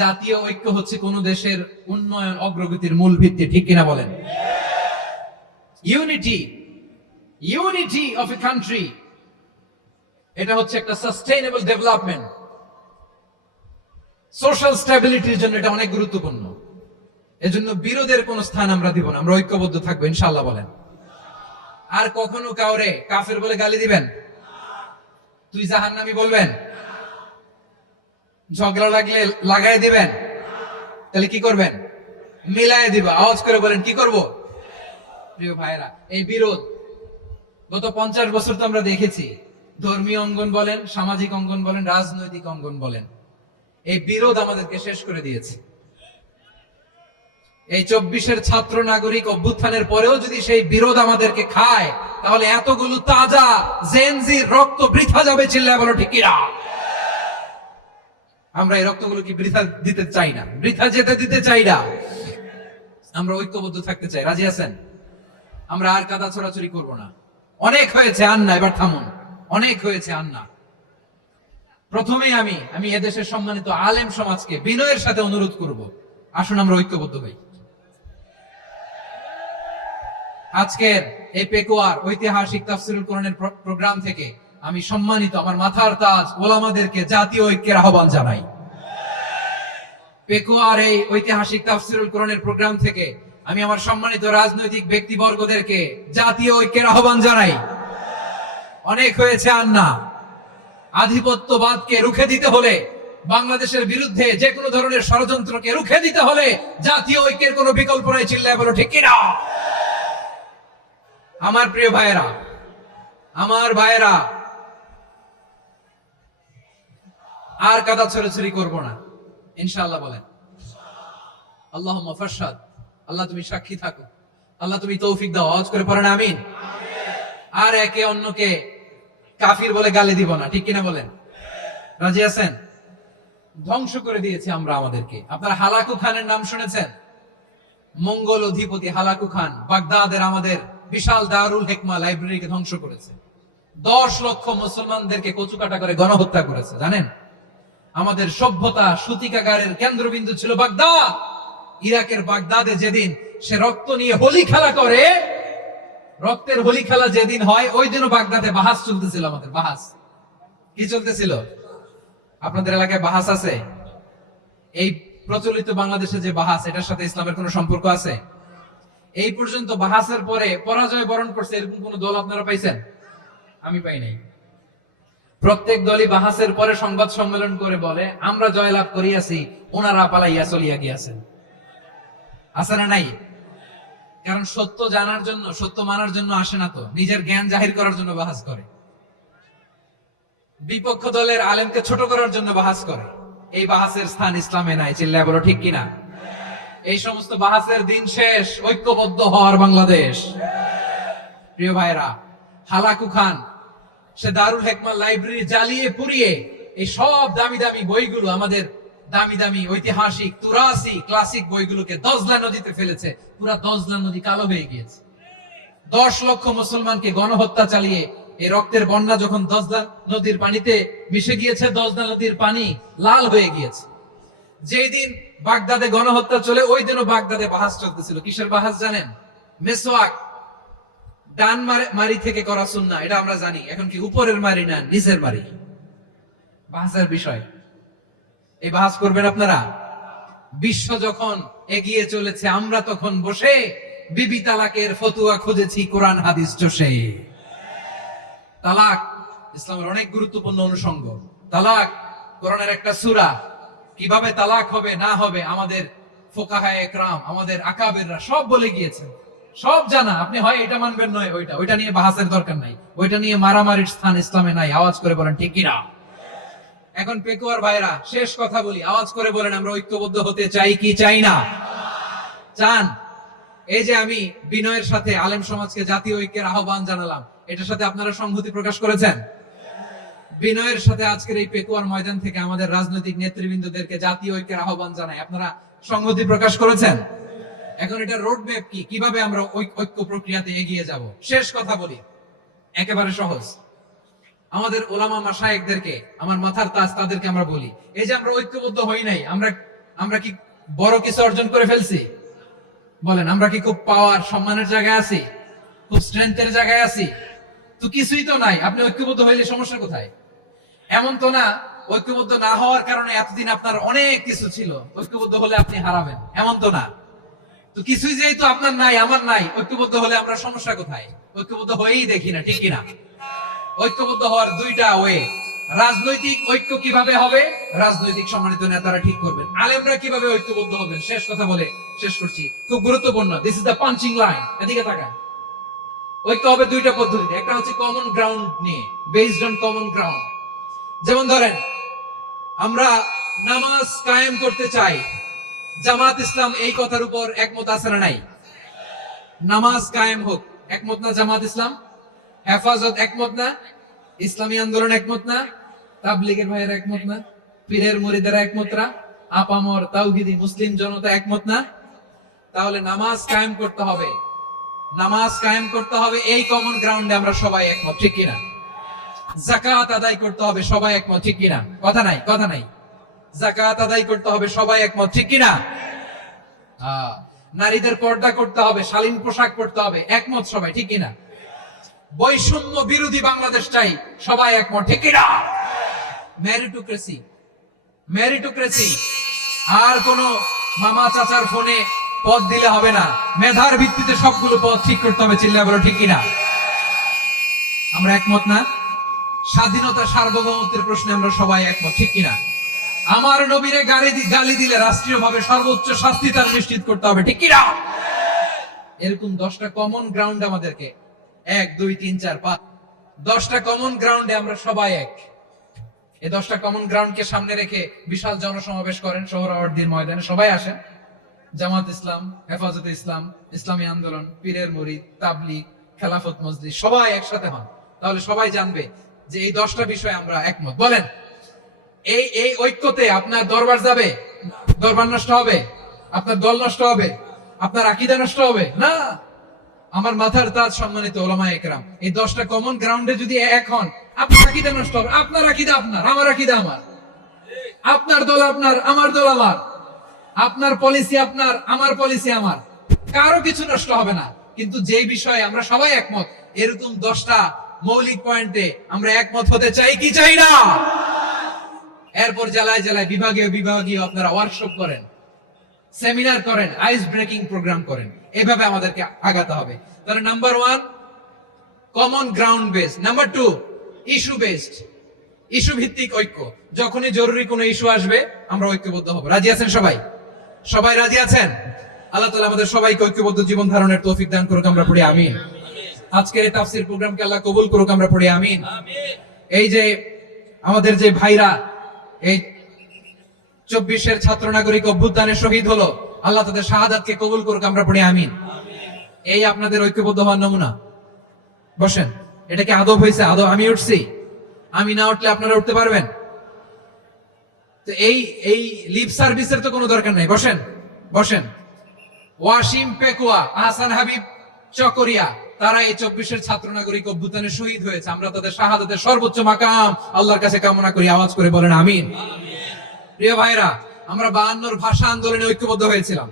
জাতীয় ঐক্য হচ্ছে কোন দেশের উন্নয়ন, অগ্রগতির মূল ভিত্তি, ঠিক কিনা বলেন? ইউনিটি অফ এ কান্ট্রি, এটা হচ্ছে একটা সাস্টেইনেবল ডেভেলপমেন্ট, সোশ্যাল স্ট্যাবিলিটির জন্য এটা অনেক গুরুত্বপূর্ণ। এজন্য বিরোধের কোন স্থান আমরা দিব না, আমরা ঐক্যবদ্ধ থাকবো ইনশাআল্লাহ বলেন। আর কখনো কাউরে কাফের বলে গালি দিবেন? তুই জাহান্নামী বলবেন? ঝগড়া লাগলে লাগাই দিবেন? তাহলে কি করবেন? মিলায় দিব। আওয়াজ করে বলেন, কি করব? প্রিয় ভাইরা, এই বিরোধ গত 50 বছর তো আমরা দেখেছি। ধর্মীয় অঙ্গন বলেন, সামাজিক অঙ্গন বলেন, রাজনৈতিক অঙ্গন বলেন, এই বিরোধ আমাদেরকে শেষ করে দিয়েছে। এই 24-এর ছাত্র নাগরিক অভ্যুত্থানের পরেও যদি সেই বিরোধ আমাদেরকে খায়, তাহলে এতগুলো তাজা জেনজির রক্ত বৃথা যাবে। চিল্লায় বলো ঠিক কিনা? আমরা এই রক্তগুলো কি বৃথা দিতে চাই না, বৃথা যেতে দিতে চাই না। আমরা ঐক্যবদ্ধ থাকতে চাই। রাজি আছেন? আমরা আর কাদা ছড়াছড়ি করব না। অনেক হয়েছে, আন্না, এবার থামুন। অনেক হয়েছে, আন্না। প্রথমেই আমি এদেশের সম্মানিত আলেম সমাজকে বিনয়ের সাথে অনুরোধ করব, আসুন আমরা ঐক্যবদ্ধ হই। আজকের এই পেকুয়ার ঐতিহাসিক তাফসীরুল কোরআনের প্রোগ্রাম থেকে আমি সম্মানিত আমার মাথার তাজ ওলামাদেরকে জাতীয় ঐক্যের আহ্বান জানাই। পেকুয়ার এই ঐতিহাসিক তাফসীরুল কোরআনের প্রোগ্রাম থেকে আমি আমার সম্মানিত রাজনৈতিক ব্যক্তিবর্গদেরকে জাতীয় ঐক্যের আহ্বান জানাই। অনেক হয়েছে, আন্না। আধিপত্যবাদকে রুখে দিতে হলে, বাংলাদেশের বিরুদ্ধে যে কোনো ধরনের ষড়যন্ত্রকে রুখে দিতে হলে জাতীয় ঐক্যের কোনো বিকল্প নাই। চিল্লায় বলো ঠিক কিনা? আমার প্রিয় ভাইয়েরা, আর কাদা ছড়াছড়ি করব না, ইনশাআল্লাহ বলেন। আল্লাহুম্মা ফাশহাদ, আল্লাহ তুমি সাক্ষী থাকো, আল্লাহ তুমি তৌফিক দাও। আওয়াজ করে পড়েন আমিন। আর একে অন্যকে কাফির বলে গালি দিব না, ঠিক কিনা বলেন? রাজি আছেন? ধ্বংস করে দিয়েছি আমরা আমাদেরকে। আপনারা হালাকু খানের নাম শুনেছেন? মঙ্গল অধিপতি হালাকু খান বাগদাদের আমাদের বিশাল দারুল হিকমা লাইব্রেরিকে ধ্বংস করেছে। 10 লক্ষ মুসলমানদেরকে কচুকাটা করে গণহত্যা করেছে, জানেন? আমাদের সভ্যতা সূতিকাগারের কেন্দ্রবিন্দু ছিল বাগদাদ। ইরাকের বাগদাদে যেদিন সে রক্ত নিয়ে হোলি খেলা করে, রক্তের হোলি খেলা যেদিন হয়, ওই দিনও বাগদাদে বাহাস চলতেছিল। আমাদের বাহাস কি চলতেছিল? আপনাদের এলাকায় বাহাস আছে? এই প্রচলিত বাংলাদেশে যে বাহাস, এটার সাথে ইসলামের কোন সম্পর্ক আছে? এই পর্যন্ত বাহাসের পরে পরাজয় বরণ করছে এরকম কোন দল আপনারা পাইছেন? আমি পাই নাই। প্রত্যেক দলই বাহাসের পরে সংবাদ সম্মেলন করে বলে, আমরা জয়লাভ করিয়াছি, ওনারা পালাইয়া চলিয়া গিয়াছেন। আছে না নাই? কারণ সত্য জানার জন্য, সত্য মানার জন্য আসে না তো, নিজের জ্ঞান জাহির করার জন্য বাহাস করে। বিপক্ষ দলের আলেমকে ছোট করার জন্য বাহাস করে। এই বাহাসের স্থান ইসলামে নাই, চিল্লায় বলো ঠিক কিনা? এই সমস্ত বাহাসের দিন শেষ, ঐক্যবদ্ধ হওয়ার বাংলাদেশ। প্রিয় ভাইরা, হালাকু খান সে দারুল হিকমা লাইব্রেরি জ্বালিয়ে পুড়িয়ে এই সব দামি দামি বইগুলো, আমাদের দামি দামি ঐতিহাসিক তুরাসি ক্লাসিক বইগুলোকে দজলা নদীতে ফেলেছে। পুরা দজলা নদী কালো হয়ে গিয়েছে। 10 লক্ষ মুসলমানকে গণহত্যা চালিয়ে এই রক্তের বন্যা যখন দজলা নদীর পানিতে মিশে গিয়েছে, দজলা নদীর পানি লাল হয়ে গিয়েছে। যেই দিন বাগদাদে গণহত্যা চলে, ওই দিনও বাগদাদে বাহাস চলতেছিল। কিসের বাহাস জানেন? মেসওয়াক, ডান মারি থেকে করা সুন্নাহ, এটা আমরা জানি। এখন কি উপরের মারি না নিচের মারি? বাহাসের বিষয়। এই বাহাস করবেন আপনারা? বিশ্ব যখন এগিয়ে চলেছে, আমরা তখন বসে বিবি তালাকের ফতুয়া খুঁজেছি কোরআন হাদিস চষে। তালাক ইসলামের অনেক গুরুত্বপূর্ণ অনুষঙ্গ। তালাক কোরআনের একটা সূরা। কিভাবে তালাক হবে না হবে আমাদের ফুকাহায়ে ইকরাম, আমাদের আকাবেররা সব বলে গিয়েছে, সব জানা। আপনি হয় এটা মানবেন, নয় ওইটা। ওইটা নিয়ে বাহাসের দরকার নাই, ওইটা নিয়ে মারামারির স্থান ইসলামে নাই। আওয়াজ করে বলেন ঠিক কিনা? এখন পেকুয়ার ভাইরা, শেষ কথা বলি, আওয়াজ করে বলেন আমরা ঐক্যবদ্ধ হতে চাই কি চাই না? চান? এই যে আমি বিনয়ের সাথে আলেম সমাজকে জাতীয় ঐক্যের আহ্বান জানালাম, এটার সাথে আপনারা সংহতি প্রকাশ করেছেন? বিনয়ের সাথে আজকের এই পেকুয়ার ময়দান থেকে আমাদের রাজনৈতিক নেতৃবৃন্দদেরকে জাতীয় ঐক্যের আহ্বান জানাই, আপনারা সংহতি প্রকাশ করেছেন? এখন এটা রোড ম্যাপ কি, কিভাবে আমরা ঐক্য প্রক্রিয়াতে এগিয়ে যাব? শেষ কথা বলি, একেবারে সহজ। আমাদের ওলামা মাশায়েখদেরকে, আমার মাথার তাজ, তাদেরকে আমরা বলি, এই যে আমরা ঐক্যবদ্ধ হই নাই, আমরা কি বড় কিছু অর্জন করে ফেলছি? বলেন, আমরা কি খুব পাওয়ার সম্মানের জায়গায় আছি? খুব স্ট্রেংথের জায়গায় আছি? তো কিছুই তো নাই। আপনি ঐক্যবদ্ধ হইলে সমস্যা কোথায়? এমন তো না ঐক্যবদ্ধ না হওয়ার কারণে এতদিন আপনার অনেক কিছু ছিল, ঐক্যবদ্ধ হলে আপনি হারাবেন, এমন তো না। তো কিছুই যেহেতু আপনার নাই, আমার নাই, ঐক্যবদ্ধ হলে আমরা সমস্যা কোথায়? ঐক্যবদ্ধ হয়েই দেখি না, ঠিক কিনা? ঐক্যবদ্ধ হওয়ার দুইটা ওয়ে। রাজনৈতিক ঐক্য কিভাবে হবে? রাজনৈতিক সম্মানিত নেতারা ঠিক করবেন। আলেমরা কিভাবে ঐক্যবদ্ধ হবেন? শেষ কথা বলে শেষ করছি, খুব গুরুত্বপূর্ণ। This is the punching line. এদিকে তাকান। ঐক্য হবে দুইটা পদ্ধতিতে। একটা হচ্ছে কমন গ্রাউন্ড নিয়ে, বেসড অন কমন গ্রাউন্ড। যেমন ধরেন, আমরা নামাজ কায়েম করতে চাই, জামাত ইসলাম এই কথার উপর একমত আছে না নাই? নামাজ কায়েম হোক, একমত না জামাত ইসলাম? হেফাজত একমত না? ইসলামী আন্দোলন একমত না? তাবলীগের ভাইয়েরা একমত না? পীরের মুরিদেরা একমত না? আপামর তাওহীদি মুসলিম জনতা একমত না? তাহলে নামাজ কায়েম করতে হবে, নামাজ কায়েম করতে হবে এই কমন গ্রাউন্ডে আমরা সবাই একমত, ঠিক কিনা? যাকাত আদায় করতে হবে, সবাই একমত, ঠিক কিনা? কথা নাই, কথা নাই। যাকাত আদায় করতে হবে, সবাই একমত, ঠিক কিনা? নারীদের পর্দা করতে হবে, শালীন পোশাক পরতে হবে, একমত সবাই, ঠিক কিনা? বৈষম্য বিরোধী বাংলাদেশ চাই, সবাই একমত, ঠিক কিনা? Meritocracy, meritocracy. আর কোন মামা চাচার ফোনে পদ দিলে হবে না, মেধার ভিত্তিতে সবগুলো পদ ঠিক করতে হবে, চিল্লায় বলো ঠিক কিনা? আমরা একমত না? স্বাধীনতা সার্বভৌমত্বের প্রশ্নে আমরা সবাই একমত, ঠিক কিনা? আমার নবীরে গালি দিলে রাষ্ট্রীয়ভাবে সর্বোচ্চ শাস্তি তার নিশ্চিত করতে হবে, ঠিক কিনা? এরকম 10টা কমন গ্রাউন্ড আমাদেরকে, 1 2 3 4 5, 10টা কমন গ্রাউন্ডে আমরা সবাই এক। এই 10টা কমন গ্রাউন্ডকে সামনে রেখে বিশাল জনসমাবেশ করেন সোহরাওয়ার্দীর ময়দানে, সবাই আসেন। জামাত ইসলাম, হেফাজতে ইসলাম, ইসলামী আন্দোলন, পীরের মুরিদ, তাবলীগ, খেলাফত মজলিস সবাই একসাথে হন, তাহলে সবাই জানবে যে এই 10টা বিষয়ে আমরা একমত। বলেন, এই ঐক্যতে আপনার দরবার যাবে? দরবার নষ্ট হবে? আপনার দল নষ্ট হবে? আপনার আকীদা নষ্ট হবে না? আমার মাথার তাজ সম্মানিত ওলামায়ে কেরাম, এই 10টা কমন গ্রাউন্ডে যদি এক হন, আপনার আকীদা নষ্ট হবে? আপনার আকীদা আপনার, আমার আকীদা আমার, আপনার দল আপনার, আমার দল আমার, আপনার পলিসি আপনার, আমার পলিসি আমার, কারো কিছু নষ্ট হবে না। কিন্তু যে বিষয়ে আমরা সবাই একমত, এরকম 10টা মৌলিক পয়েন্টে আমরা একমত হতে চাই কি চাই না? এরপর জেলায় জেলায় বিভাগীয় আপনারা ওয়ার্কশপ করেন, সেমিনার করেন, আইস ব্রেকিং প্রোগ্রাম করেন। এভাবে আমাদেরকে আগাতে হবে। তাহলে number 1 common ground base, number 2 issue based, issue ভিত্তিক ঐক্য। যখনই জরুরি কোনো ইস্যু আসবে আমরা ঐক্যবদ্ধ হব। রাজি আছেন সবাই? সবাই রাজি আছেন? আল্লাহ তাআলা আমাদের সবাইকে ঐক্যবদ্ধ জীবন ধারণের তৌফিক দান করুক, আমরা পড়ি আমিন। আজকের এই তাফসীর প্রোগ্রামকে আল্লাহ কবুল করুক, আমরা পড়ি আমিন। এই যে আমাদের যে ভাইরা এই 24-এর ছাত্র নাগরিক অভ্যুত্থানে শহীদ হলো, আল্লাহ তাদের শাহাদাতকে কবুল করুক, আমরা পড়ি আমিন। এই আপনাদের ঐক্যবদ্ধ হওয়ার নমুনা। বসেন, এটা কি আদব হয়েছে? আদব? আমি উঠছি, আমি না উঠলে আপনারা উঠতে পারবেন? তো এই লিপ সার্ভিসের তো কোনো দরকার নাই। বসেন বসেন। ওয়াসিম পেকুয়া, আহসান হাবিব চকরিয়া, তারা এই 24-এর ছাত্র নাগরিক অভ্যুত্থানে শহীদ হয়েছে। আমরা তাদের শাহাদাতের সর্বোচ্চ মাকাম আল্লাহর কাছে কামনা করি। আওয়াজ করে বলেন আমিন। প্রিয় ভাইরা, আমরা 52-র ভাষা আন্দোলনে ঐক্যবদ্ধ হয়েছিলাম,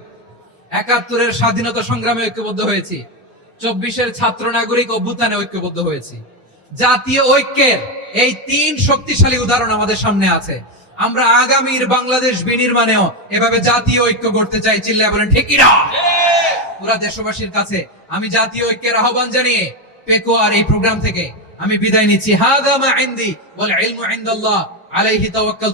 71-এর স্বাধীনতা সংগ্রামে ঐক্যবদ্ধ হয়েছি, 24-এর ছাত্র নাগরিক অভ্যুত্থানে ঐক্যবদ্ধ হয়েছি। জাতীয় ঐক্যের এই 3 শক্তিশালী উদাহরণ আমাদের সামনে আছে। আমরা আগামীর বাংলাদেশ বিনির্মাণেও এভাবে জাতীয় ঐক্য করতে চাই। চিল্লায় বলেন ঠিক কি না? পুরা দেশবাসীর কাছে আমি জাতীয় ঐক্যের আহ্বান জানিয়ে পেকুয়ার এই প্রোগ্রাম থেকে আমি বিদায় নিচ্ছি। হাদা মা ইনদি ওয়াল ইলমু ইনদাল্লাহ আলাইহি তাওয়াক্কাল।